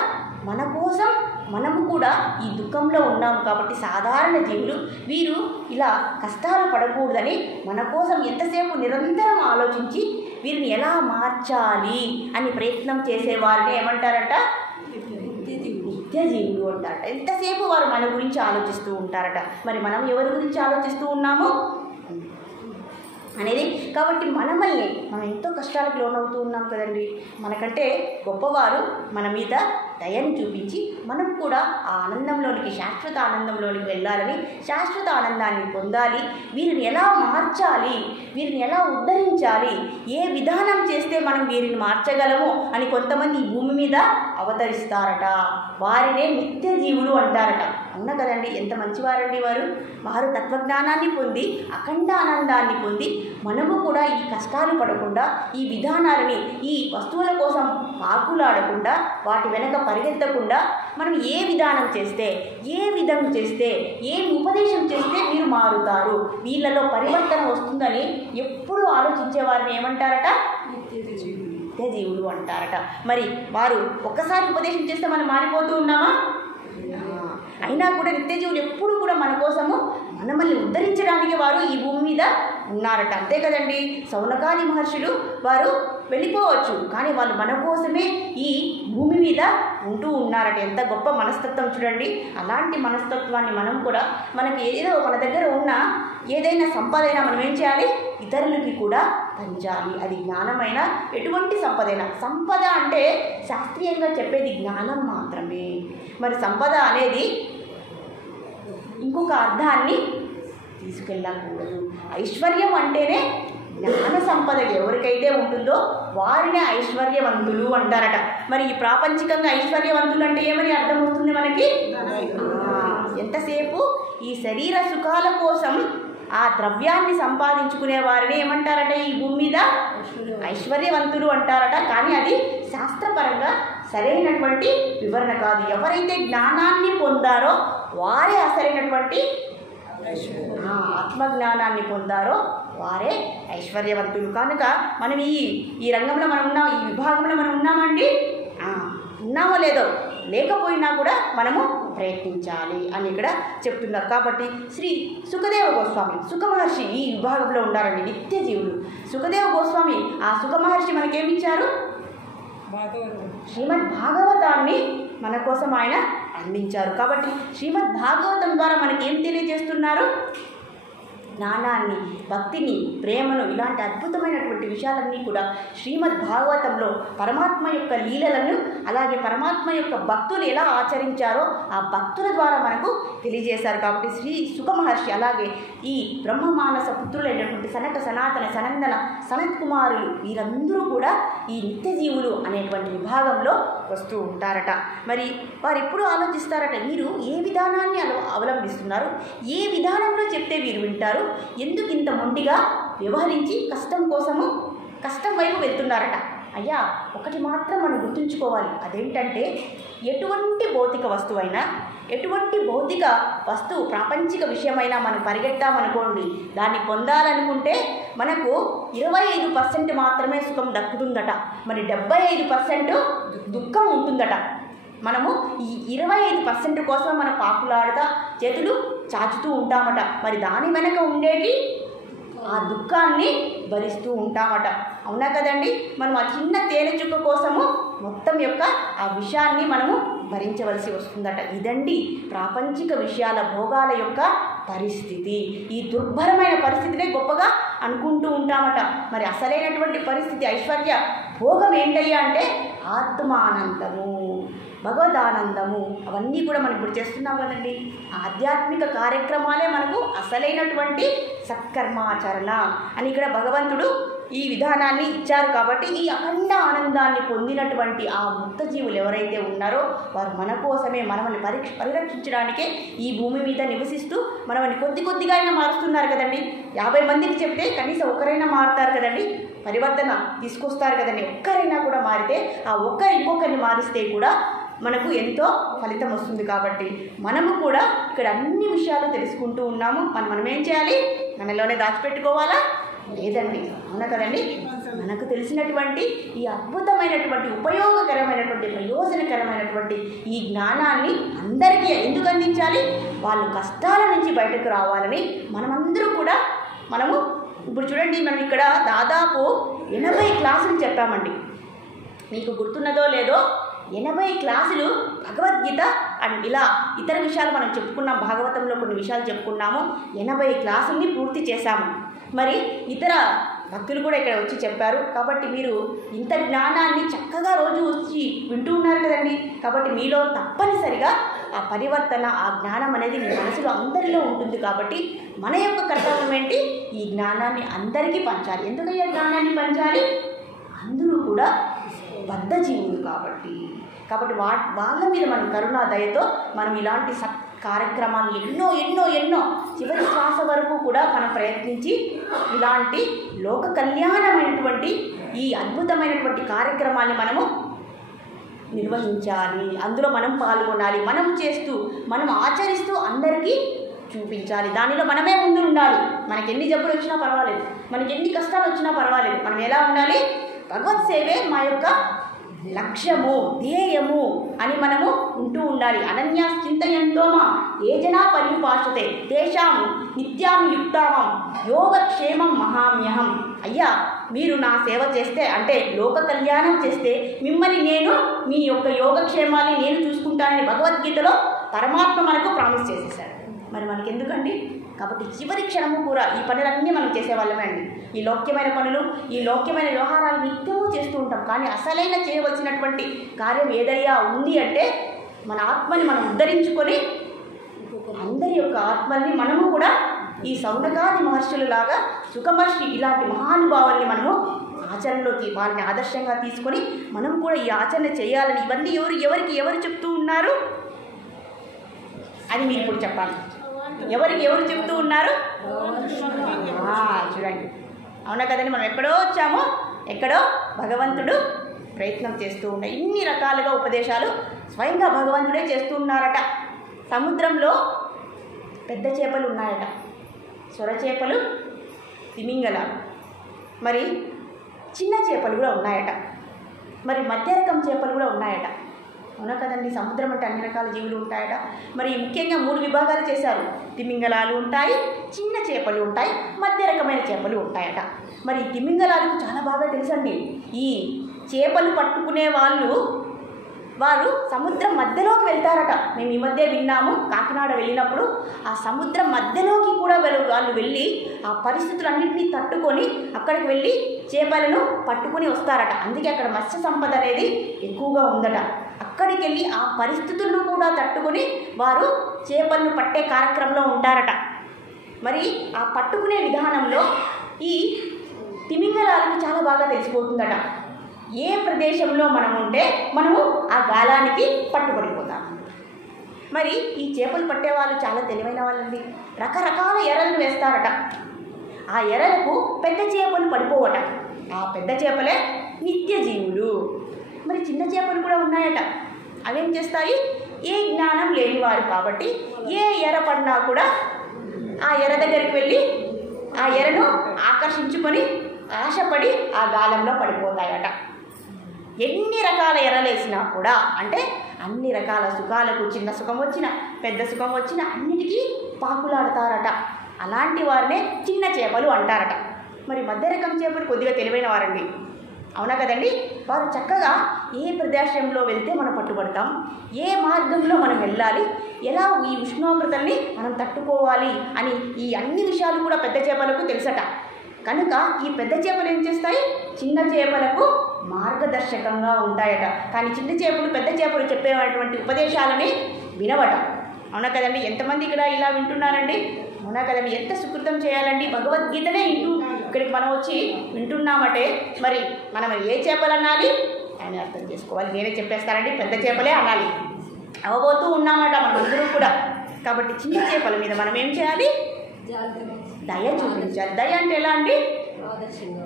మన కోసం మనము కూడా ఈ దుఃఖంలో ఉన్నాము కాబట్టి సాధారణ జీవులు. వీరు ఇలా కష్టాలు పడకూడదని మన కోసం ఎంతసేపు నిరంతరం ఆలోచించి వీరిని ఎలా మార్చాలి అని ప్రయత్నం చేసేవారిని ఏమంటారట? నిత్య జీవులు అంటారట. ఎంతసేపు వారు మన గురించి ఆలోచిస్తూ ఉంటారట. మరి మనం ఎవరి గురించి ఆలోచిస్తూ ఉన్నాము అనేది. కాబట్టి మనం ఎంతో కష్టాలకు లోనవుతూ ఉన్నాం కదండి. మనకంటే గొప్పవారు మన మీద దయని చూపించి మనం కూడా ఆ ఆనందంలోనికి, శాశ్వత ఆనందంలోనికి వెళ్ళాలని, శాశ్వత ఆనందాన్ని పొందాలి, వీరిని ఎలా మార్చాలి, వీరిని ఎలా ఉద్ధరించాలి, ఏ విధానం చేస్తే మనం వీరిని మార్చగలము అని కొంతమంది ఈ భూమి మీద అవతరిస్తారట. వారినే నిత్య జీవులు అంటారట. అవునా కదండి, ఎంత మంచివారండి వారు. వారు తత్వజ్ఞానాన్ని పొంది అఖండ ఆనందాన్ని పొంది మనము కూడా ఈ కష్టాలు పడకుండా, ఈ విధానాలని, ఈ వస్తువుల కోసం పాకులాడకుండా, వాటి వెనక పరిగెత్తకుండా మనం ఏ విధానం చేస్తే, ఏ విధం చేస్తే, ఏం ఉపదేశం చేస్తే మీరు మారుతారు, వీళ్ళలో పరివర్తన వస్తుందని ఎప్పుడు ఆలోచించే వారిని ఏమంటారట? నిత్య జీవులు అంటారట. మరి వారు ఒక్కసారి ఉపదేశం చేస్తే మనం మారిపోతూ ఉన్నామా? అయినా కూడా నిత్యజీవులు ఎప్పుడు కూడా మన కోసము మనల్ని ఉద్ధరించడానికి వారు ఈ భూమి మీద ఉన్నారట. అంతే కదండి. సౌనకాది మహర్షులు వారు వెళ్ళిపోవచ్చు, కానీ వాళ్ళు మన కోసమే ఈ భూమి మీద ఉంటూ ఉన్నారట. ఎంత గొప్ప మనస్తత్వం చూడండి. అలాంటి మనస్తత్వాన్ని మనం కూడా, మనకి ఏదో మన దగ్గర ఉన్న ఏదైనా సంపదైనా మనం ఏం చేయాలి? ఇతరులకి కూడా పంచాలి. అది జ్ఞానమైన ఎటువంటి సంపదైనా. సంపద అంటే శాస్త్రీయంగా చెప్పేది జ్ఞానం మాత్రమే. మరి సంపద అనేది ఇంకొక అర్థాన్ని తీసుకెళ్ళకూడదు. ఐశ్వర్యం అంటేనే జ్ఞాన సంపద ఎవరికైతే ఉంటుందో వారినే ఐశ్వర్యవంతులు అంటారట. మరి ఈ ప్రాపంచికంగా ఐశ్వర్యవంతులు అంటే ఏమని అర్థం వస్తుంది మనకి? ఎంతసేపు ఈ శరీర సుఖాల కోసం ఆ ద్రవ్యాన్ని సంపాదించుకునే వారిని ఏమంటారట? ఈ భూమి మీద ఐశ్వర్యవంతులు అంటారట. కానీ అది శాస్త్రపరంగా సరైనటువంటి వివరణ కాదు. ఎవరైతే జ్ఞానాన్ని పొందారో వారే అసలైనటువంటి ఆత్మజ్ఞానాన్ని పొందారో వారే ఐశ్వర్యవంతులు. కనుక మనం ఈ రంగంలో మనం ఉన్నాం, ఈ విభాగంలో మనం ఉన్నామండి. ఉన్నామో లేదో లేకపోయినా కూడా మనము ప్రయత్నించాలి అని ఇక్కడ చెప్తున్నారు. కాబట్టి శ్రీ సుఖదేవ గోస్వామి, సుఖ మహర్షి ఈ విభాగంలో ఉండారండి, నిత్య జీవులు. సుఖదేవ గోస్వామి ఆ సుఖ మహర్షి మనకేమిచ్చారు? శ్రీమద్ భాగవతాన్ని మన కోసం ఆయన అందించారు. కాబట్టి శ్రీమద్ భాగవతం ద్వారా మనకేం తెలియజేస్తున్నారు? జ్ఞానాన్ని, భక్తిని, ప్రేమను, ఇలాంటి అద్భుతమైనటువంటి విషయాలన్నీ కూడా శ్రీమద్ భాగవతంలో పరమాత్మ యొక్క లీలలను, అలాగే పరమాత్మ యొక్క భక్తులు ఎలా ఆచరించారో ఆ భక్తుల ద్వారా మనకు తెలియజేశారు. కాబట్టి శ్రీ సుఖ మహర్షి, అలాగే ఈ బ్రహ్మమానస పుత్రులైనటువంటి సనక, సనాతన, సనందన, సనత్ కుమారులు వీరందరూ కూడా ఈ నిత్య జీవులు అనేటువంటి విభాగంలో వస్తూ ఉంటారట. మరి వారు ఎప్పుడు ఆలోచిస్తారట, వీరు ఏ విధానాన్ని అవలంబిస్తున్నారు, ఏ విధానంలో చెప్తే వీరు వింటారు, ఎందుకు ఇంత మొండిగా వ్యవహరించి కష్టం వైపు వెళ్తున్నారట. అయ్యా, ఒకటి మాత్రం మనం గుర్తుంచుకోవాలి, అదేంటంటే ఎటువంటి భౌతిక వస్తువైనా, ఎటువంటి భౌతిక వస్తువు ప్రాపంచిక విషయమైనా మనం పరిగెట్టామనుకోండి, దాన్ని పొందాలనుకుంటే మనకు 25% మాత్రమే సుఖం దక్కుతుందట, మరి 75% దుఃఖం ఉంటుందట. మనము ఈ 25% కోసం మనం పాకులాడుతా చేతులు చాచుతూ ఉంటామట, మరి దాని వెనక ఉండేటి ఆ దుఃఖాన్ని భరిస్తూ ఉంటామట. అవునా కదండి? మనం ఆ చిన్న తేనె చుక్క కోసము మొత్తం యొక్క ఆ విషయాన్ని మనము భరించవలసి వస్తుందట. ఇదండి ప్రాపంచిక విషయాల, భోగాల యొక్క పరిస్థితి. ఈ దుర్భరమైన పరిస్థితినే గొప్పగా అనుకుంటూ ఉంటామట. మరి అసలైనటువంటి పరిస్థితి, ఐశ్వర్య భోగం ఏంటయ్యా అంటే ఆత్మానందము, భగవదానందము. అవన్నీ కూడా మనం ఇప్పుడు చేస్తున్నాం కదండి. ఆధ్యాత్మిక కార్యక్రమాలే మనకు అసలైనటువంటి సత్కర్మాచరణ అని ఇక్కడ భగవంతుడు ఈ విధానాన్ని ఇచ్చారు. కాబట్టి ఈ అఖండ ఆనందాన్ని పొందినటువంటి ఆ ముక్త జీవులు ఎవరైతే ఉన్నారో వారు మన కోసమే, మనల్ని పరిరక్షించడానికే ఈ భూమి మీద నివసిస్తూ మనల్ని కొద్దిగా అయినా మారుస్తున్నారు కదండి. 50 మందికి చెప్తే కనీసం ఒకరైనా మారుతారు కదండి, పరివర్తన తీసుకొస్తారు కదండి. ఒక్కరైనా కూడా మారితే ఆ ఒక్కరు ఇంకొకరిని మారిస్తే కూడా మనకు ఎంతో ఫలితం వస్తుంది. కాబట్టి మనము కూడా ఇక్కడ అన్ని విషయాలు తెలుసుకుంటూ ఉన్నాము. మనం ఏం చేయాలి? మనలోనే దాచిపెట్టుకోవాలా? లేదండి. అవునా కదండి? మనకు తెలిసినటువంటి ఈ అద్భుతమైనటువంటి ఉపయోగకరమైనటువంటి ప్రయోజనకరమైనటువంటి ఈ జ్ఞానాన్ని అందరికీ ఎందుకు అందించాలి? వాళ్ళు కష్టాల నుంచి బయటకు రావాలని మనమందరూ కూడా మనము ఇప్పుడు చూడండి, మనం ఇక్కడ దాదాపు 80 క్లాసులు చెప్పామండి. మీకు గుర్తున్నదో లేదో, 80 క్లాసులు భగవద్గీత అండ్ ఇలా ఇతర విషయాలు మనం చెప్పుకున్నాం. భాగవతంలో కొన్ని విషయాలు చెప్పుకున్నాము. 80 క్లాసుల్ని పూర్తి చేశాము. మరి ఇతర భక్తులు కూడా ఇక్కడ వచ్చి చెప్పారు. కాబట్టి మీరు ఇంత జ్ఞానాన్ని చక్కగా రోజు వచ్చి వింటూ ఉన్నారు కదండి. కాబట్టి మీలో తప్పనిసరిగా ఆ పరివర్తన, ఆ జ్ఞానం అనేది మీ మనసులో అందరిలో ఉంటుంది. కాబట్టి మన యొక్క కర్తవ్యం ఏంటి? ఈ జ్ఞానాన్ని అందరికీ పంచాలి. ఎందుకయ్యా జ్ఞానాన్ని పంచాలి? అందరూ కూడా బద్ధ జీవులు కాబట్టి వాళ్ళ మీద మనం కరుణా దయతో మనం ఇలాంటి కార్యక్రమాలు ఎన్నో చివరి శ్వాస వరకు కూడా మనం ప్రయత్నించి ఇలాంటి లోక కళ్యాణమైనటువంటి ఈ అద్భుతమైనటువంటి కార్యక్రమాన్ని మనము నిర్వహించాలి. అందులో మనం పాల్గొనాలి. మనం ఆచరిస్తూ అందరికీ చూపించాలి. దానిలో మనమే ముందు ఉండాలి. మనకి ఎన్ని జబ్బులు వచ్చినా పర్వాలేదు, మనకి ఎన్ని కష్టాలు వచ్చినా పర్వాలేదు. మనం ఎలా ఉండాలి? భగవత్ సేవే మా యొక్క లక్ష్యము, ధ్యేయము అని మనము ఉంటూ ఉండాలి. అనన్యా చింతయంతోమా ఏ జనా పర్యుపాసతే తేషాం నిత్యాం యుక్తామం యోగక్షేమం మహామ్యహం. అయ్యా, మీరు నా సేవ చేస్తే, అంటే లోక కళ్యాణం చేస్తే మిమ్మల్ని నేను, మీ యొక్క యోగక్షేమాన్ని నేను చూసుకుంటానని భగవద్గీతలో పరమాత్మ మనకు ప్రామిస్ చేసేసాడు. మరి మనకెందుకండి? కాబట్టి చివరి క్షణము కూడా ఈ పనులన్నీ మనం చేసేవాళ్ళమే అండి. ఈ లౌక్యమైన పనులు, ఈ లౌక్యమైన వ్యవహారాలు నిత్యము చేస్తూ ఉంటాం. కానీ అసలైన చేయవలసినటువంటి కార్యం ఏదయ్యా ఉంది అంటే మన ఆత్మని మనం ఉద్ధరించుకొని అందరి యొక్క ఆత్మల్ని మనము కూడా ఈ సౌనకాది మహర్షులలాగా సుఖమహర్షి ఇలాంటి మహానుభావుల్ని మనము ఆచరణలోకి వాళ్ళని ఆదర్శంగా తీసుకొని మనం కూడా ఈ ఆచరణ చేయాలని ఇవన్నీ ఎవరు చెప్తూ ఉన్నారు అని మీరు ఇప్పుడు చెప్పాలి. ఎవరు చెప్తూ ఉన్నారు? చూడండి, అవునా కదండి? మనం ఎక్కడో వచ్చామో, ఎక్కడో భగవంతుడు ప్రయత్నం చేస్తూ ఉన్నాయి. ఇన్ని రకాలుగా ఉపదేశాలు స్వయంగా భగవంతుడే చేస్తూ ఉన్నారట. సముద్రంలో పెద్ద చేపలు ఉన్నాయట, సొర చేపలు, తిమింగలాలు, మరి చిన్న చేపలు కూడా ఉన్నాయట, మరి మధ్య రకం చేపలు కూడా ఉన్నాయట. అవునా కదండి. సముద్రం అంటే అన్ని రకాల జీవులు ఉంటాయట. మరి ముఖ్యంగా 3 విభాగాలు చేశారు. తిమింగలాలు ఉంటాయి, చిన్న చేపలు ఉంటాయి, మధ్య రకమైన చేపలు ఉంటాయట. మరి తిమింగలాలకు చాలా బాగా తెలుసండి. ఈ చేపలు పట్టుకునే వారు సముద్రం మధ్యలోకి వెళ్తారట. మేము ఈ మధ్య విన్నాము, కాకినాడ వెళ్ళినప్పుడు ఆ సముద్రం మధ్యలోకి కూడా వాళ్ళు వెళ్ళి ఆ పరిస్థితులన్నింటినీ తట్టుకొని అక్కడికి వెళ్ళి చేపలను పట్టుకుని వస్తారట. అందుకే అక్కడ మత్స్య సంపద అనేది ఎక్కువగా ఉందట. అక్కడికి వెళ్ళి ఆ పరిస్థితులను కూడా తట్టుకొని వారు చేపలను పట్టే కార్యక్రమంలో ఉంటారట. మరి ఆ పట్టుకునే విధానంలో ఈ తిమింగలాలకు చాలా బాగా తెలిసిపోతుందట. ఏ ప్రదేశంలో మనం ఉంటే మనము ఆ గాలానికి పట్టుబడిపోతాం. మరి ఈ చేపలు పట్టేవాళ్ళు చాలా తెలివైన వాళ్ళండి. రకరకాల ఎరలను వేస్తారట. ఆ ఎరలకు పెద్ద చేపలు పడిపోవట. ఆ పెద్ద చేపలే నిత్య జీవులు. మరి చిన్న చేపలు కూడా ఉన్నాయట. అవేం చేస్తాయి? ఏ జ్ఞానం లేనివారు కాబట్టి ఏ ఎర పడినా కూడా ఆ ఎర దగ్గరికి వెళ్ళి ఆ ఎరను ఆకర్షించుకొని ఆశపడి ఆ గాలంలో పడిపోతాయట. ఎన్ని రకాల ఎరలేసినా కూడా, అంటే అన్ని రకాల సుఖాలకు, చిన్న సుఖం వచ్చినా పెద్ద సుఖం వచ్చినా అన్నిటికీ పాకులాడతారట. అలాంటి వారినే చిన్న చేపలు అంటారట. మరి మధ్య రకం చేపలు కొద్దిగా తెలివైన వారండి. అవునా కదండి. వారు చక్కగా ఏ ప్రదేశంలో వెళ్తే మనం పట్టుబడతాం, ఏ మార్గంలో మనం వెళ్ళాలి, ఎలా ఈ ఉష్ణోగ్రతల్ని మనం తట్టుకోవాలి అని ఈ అన్ని విషయాలు కూడా పెద్ద చేపలకు తెలుసట. కనుక ఈ పెద్ద చేపలు ఏం చేస్తాయి? చిన్న చేపలకు మార్గదర్శకంగా ఉంటాయట. కానీ చిన్న చేపలు పెద్ద చేపలు చెప్పేటువంటి ఉపదేశాలని వినవట. అవునా కదండి. ఎంతమంది ఇక్కడ ఇలా వింటున్నారండి? అవునా కదండి. ఎంత సుకృతం చేయాలండి. భగవద్గీతనే ఇక్కడికి మనం వచ్చి వింటున్నామంటే మరి మనం ఏ చేపలు అనాలి అని అర్థం చేసుకోవాలి. నేనే చెప్పేస్తానండి, పెద్ద చేపలే అనాలి. అవబోతూ ఉన్నామట మనందరూ కూడా. కాబట్టి చిన్న చేపల మీద మనం ఏం చేయాలి? దయ చూపించాలి. దయ అంటే ఎలా అండి?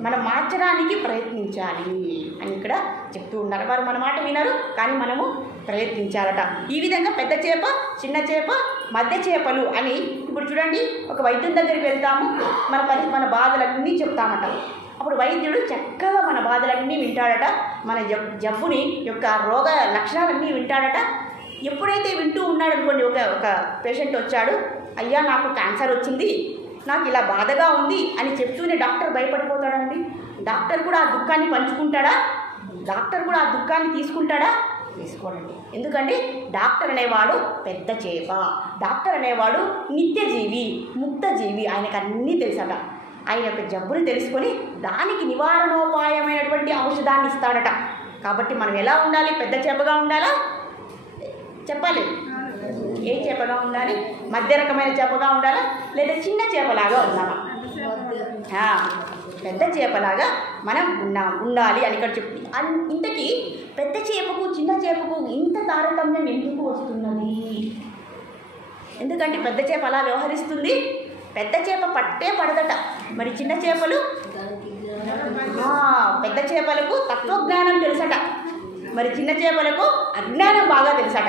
మనం మార్చడానికి ప్రయత్నించాలి అని ఇక్కడ చెప్తూ ఉన్నారు. వారు మన మాట వినరు, కానీ మనము ప్రయత్నించాలట. ఈ విధంగా పెద్ద చేప, చిన్న చేప, మధ్య చేపలు అని ఇప్పుడు చూడండి. ఒక వైద్యుని దగ్గరికి వెళ్తాము, మన బాధలన్నీ చెప్తామట. అప్పుడు వైద్యుడు చక్కగా మన బాధలన్నీ వింటాడట. మన జబ్బుని యొక్క రోగ లక్షణాలన్నీ వింటాడట. ఎప్పుడైతే వింటూ ఉన్నాడు అనుకోండి, ఒక పేషెంట్ వచ్చాడు, అయ్యా నాకు క్యాన్సర్ వచ్చింది, నాకు ఇలా బాధగా ఉంది అని చెప్తూనే డాక్టర్ భయపడిపోతాడండి. డాక్టర్ కూడా ఆ దుఃఖాన్ని పంచుకుంటాడా? డాక్టర్ కూడా ఆ దుఃఖాన్ని తీసుకుంటాడా? తీసుకోడండి. ఎందుకంటే డాక్టర్ అనేవాడు పెద్ద చేప, డాక్టర్ అనేవాడు నిత్యజీవి, ముక్తజీవి. ఆయనకు అన్నీ తెలుసట. ఆయన యొక్క జబ్బుని తెలుసుకొని దానికి నివారణోపాయమైనటువంటి ఔషధాన్ని ఇస్తాడట. కాబట్టి మనం ఎలా ఉండాలి? పెద్ద చేపగా ఉండాలా? చెప్పాలి. ఏ చేపగా ఉండాలి? మధ్య రకమైన చేపగా ఉండాలా, లేదా చిన్న చేపలాగా ఉండాలా? పెద్ద చేపలాగా మనం ఉండాలి అని ఇక్కడ చెప్తుంది. ఇంతకీ పెద్ద చేపకు చిన్న చేపకు ఇంత తారతమ్యం ఎందుకు వస్తున్నది? ఎందుకంటే పెద్ద చేప అలా వ్యవహరిస్తుంది. పెద్ద చేప పట్టే పడదట. మరి చిన్న చేపలు, పెద్ద చేపలకు తత్వజ్ఞానం తెలుసట, మరి చిన్న చేపలకు అజ్ఞానం బాగా తెలుసట.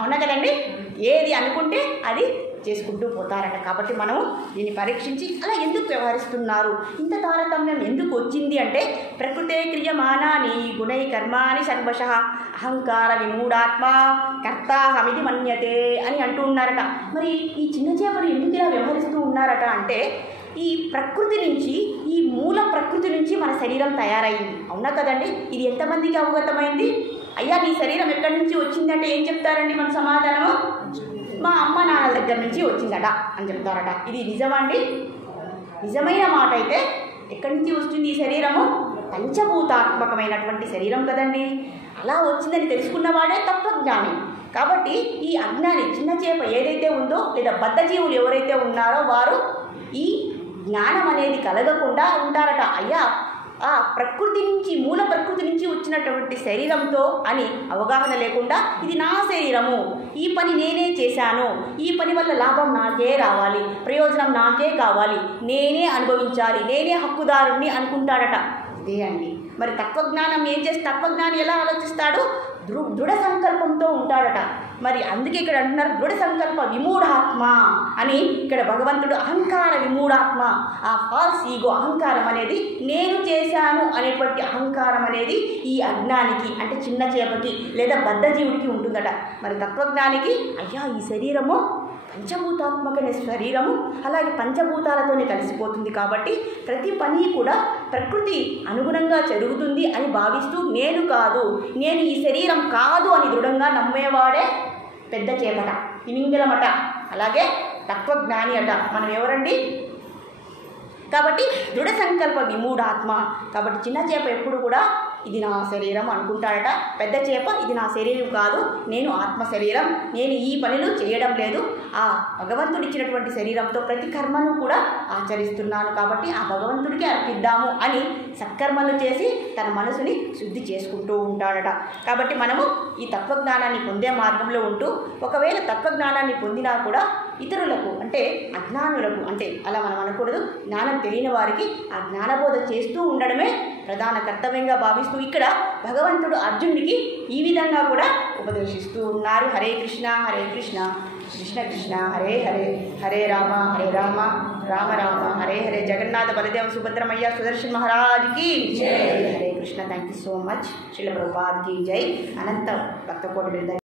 అవునా కదండి. ఏది అనుకుంటే అది చేసుకుంటూ పోతారట. కాబట్టి మనము దీన్ని పరీక్షించి అలా ఎందుకు వ్యవహరిస్తున్నారు, ఇంత తారతమ్యం ఎందుకు వచ్చింది అంటే, ప్రకృతే క్రియమానాని గుణై కర్మాని సర్వశః అహంకార విమూఢాత్మ కర్తాహమిది మన్యతే అని అంటూ ఉన్నారట. మరి ఈ చిన్న చేపలు ఎందుకు ఇలా వ్యవహరిస్తూ ఉన్నారట అంటే, ఈ ప్రకృతి నుంచి, ఈ మూల ప్రకృతి నుంచి మన శరీరం తయారైంది. అవునా కదండి. ఇది ఎంతమందికి అవగతమైంది? అయ్యా నీ శరీరం ఎక్కడి నుంచి వచ్చిందంటే ఏం చెప్తారండి మన సమాధానము? మా అమ్మ నాన్నల దగ్గర నుంచి వచ్చిందట అని చెప్తారట. ఇది నిజమండి. నిజమైన మాట అయితే ఎక్కడి నుంచి వస్తుంది ఈ శరీరము? పంచభూతాత్మకమైనటువంటి శరీరం కదండి. అలా వచ్చిందని తెలుసుకున్నవాడే తత్వజ్ఞాని. కాబట్టి ఈ అజ్ఞాని చిన్న చేప ఏదైతే ఉందో, లేదా బద్ధజీవులు ఎవరైతే ఉన్నారో వారు ఈ జ్ఞానం అనేది కలగకుండా ఉంటారట. అయ్యా ఆ ప్రకృతి నుంచి, మూల ప్రకృతి నుంచి వచ్చినటువంటి శరీరంతో అని అవగాహన లేకుండా, ఇది నా శరీరము, ఈ పని నేనే చేశాను, ఈ పని వల్ల లాభం నాకే రావాలి, ప్రయోజనం నాకే కావాలి, నేనే అనుభవించాలి, నేనే హక్కుదారుణ్ణి అనుకుంటాడట. ఇదే అండి మరి తత్వజ్ఞానం ఏం చేసి తత్వజ్ఞాని ఎలా ఆలోచిస్తాడు? దృఢ సంకల్పంతో ఉంటాడట. మరి అందుకే ఇక్కడ అంటున్నారు దృఢ సంకల్ప విమూఢాత్మ అని. ఇక్కడ భగవంతుడు అహంకార విమూఢాత్మ, ఆ ఫాల్స్ ఈగో అహంకారం అనేది, నేను చేశాను అనేటువంటి అహంకారం అనేది ఈ అజ్ఞానికి అంటే చిన్న చేపకి లేదా బద్ధజీవుడికి ఉంటుందట. మరి తత్వజ్ఞానికి అయ్యా ఈ శరీరము పంచభూతాత్మకనే శరీరము, అలాగే పంచభూతాలతోనే కలిసిపోతుంది కాబట్టి ప్రతి పని కూడా ప్రకృతి అనుగుణంగా జరుగుతుంది అని భావిస్తూ నేను కాదు, నేను ఈ శరీరం కాదు అని దృఢంగా నమ్మేవాడే పెద్ద చేపట, తిమింగలమట. అలాగే తత్వజ్ఞాని అట. మనం ఎవరండి? కాబట్టి దృఢ సంకల్ప విమూఢాత్మ. కాబట్టి చిన్న చేప ఎప్పుడు కూడా ఇది నా శరీరం అనుకుంటాడట. పెద్ద చేప ఇది నా శరీరం కాదు, నేను ఆత్మ శరీరం, నేను ఈ పనులు చేయడం లేదు, ఆ భగవంతుడిచ్చినటువంటి శరీరంతో ప్రతి కర్మను కూడా ఆచరిస్తున్నాను కాబట్టి ఆ భగవంతుడికి అర్పిద్దాము అని సత్కర్మలు చేసి తన మనసుని శుద్ధి చేసుకుంటూ ఉంటాడట. కాబట్టి మనము ఈ తత్వజ్ఞానాన్ని పొందే మార్గంలో ఉంటూ ఒకవేళ తత్వజ్ఞానాన్ని పొందినా కూడా ఇతరులకు అంటే అజ్ఞానులకు, అంటే అలా మనం అనకూడదు, జ్ఞానం తెలియని వారికి ఆ జ్ఞానబోధ చేస్తూ ఉండడమే ప్రధాన కర్తవ్యంగా భావిస్తూ ఇక్కడ భగవంతుడు అర్జునుడికి ఈ విధంగా కూడా ఉపదేశిస్తూ ఉన్నారు. హరే కృష్ణ కృష్ణ కృష్ణ హరే హరే, హరే రామ రామ రామ హరే హరే. జగన్నాథ బలదేవ సుభద్రమయ్య సుదర్శన్ మహారాజ్కి జై. Hare Krishna. Thank you so much. Srila ప్రభుపాద్కి జై. అనంత భక్తకోటి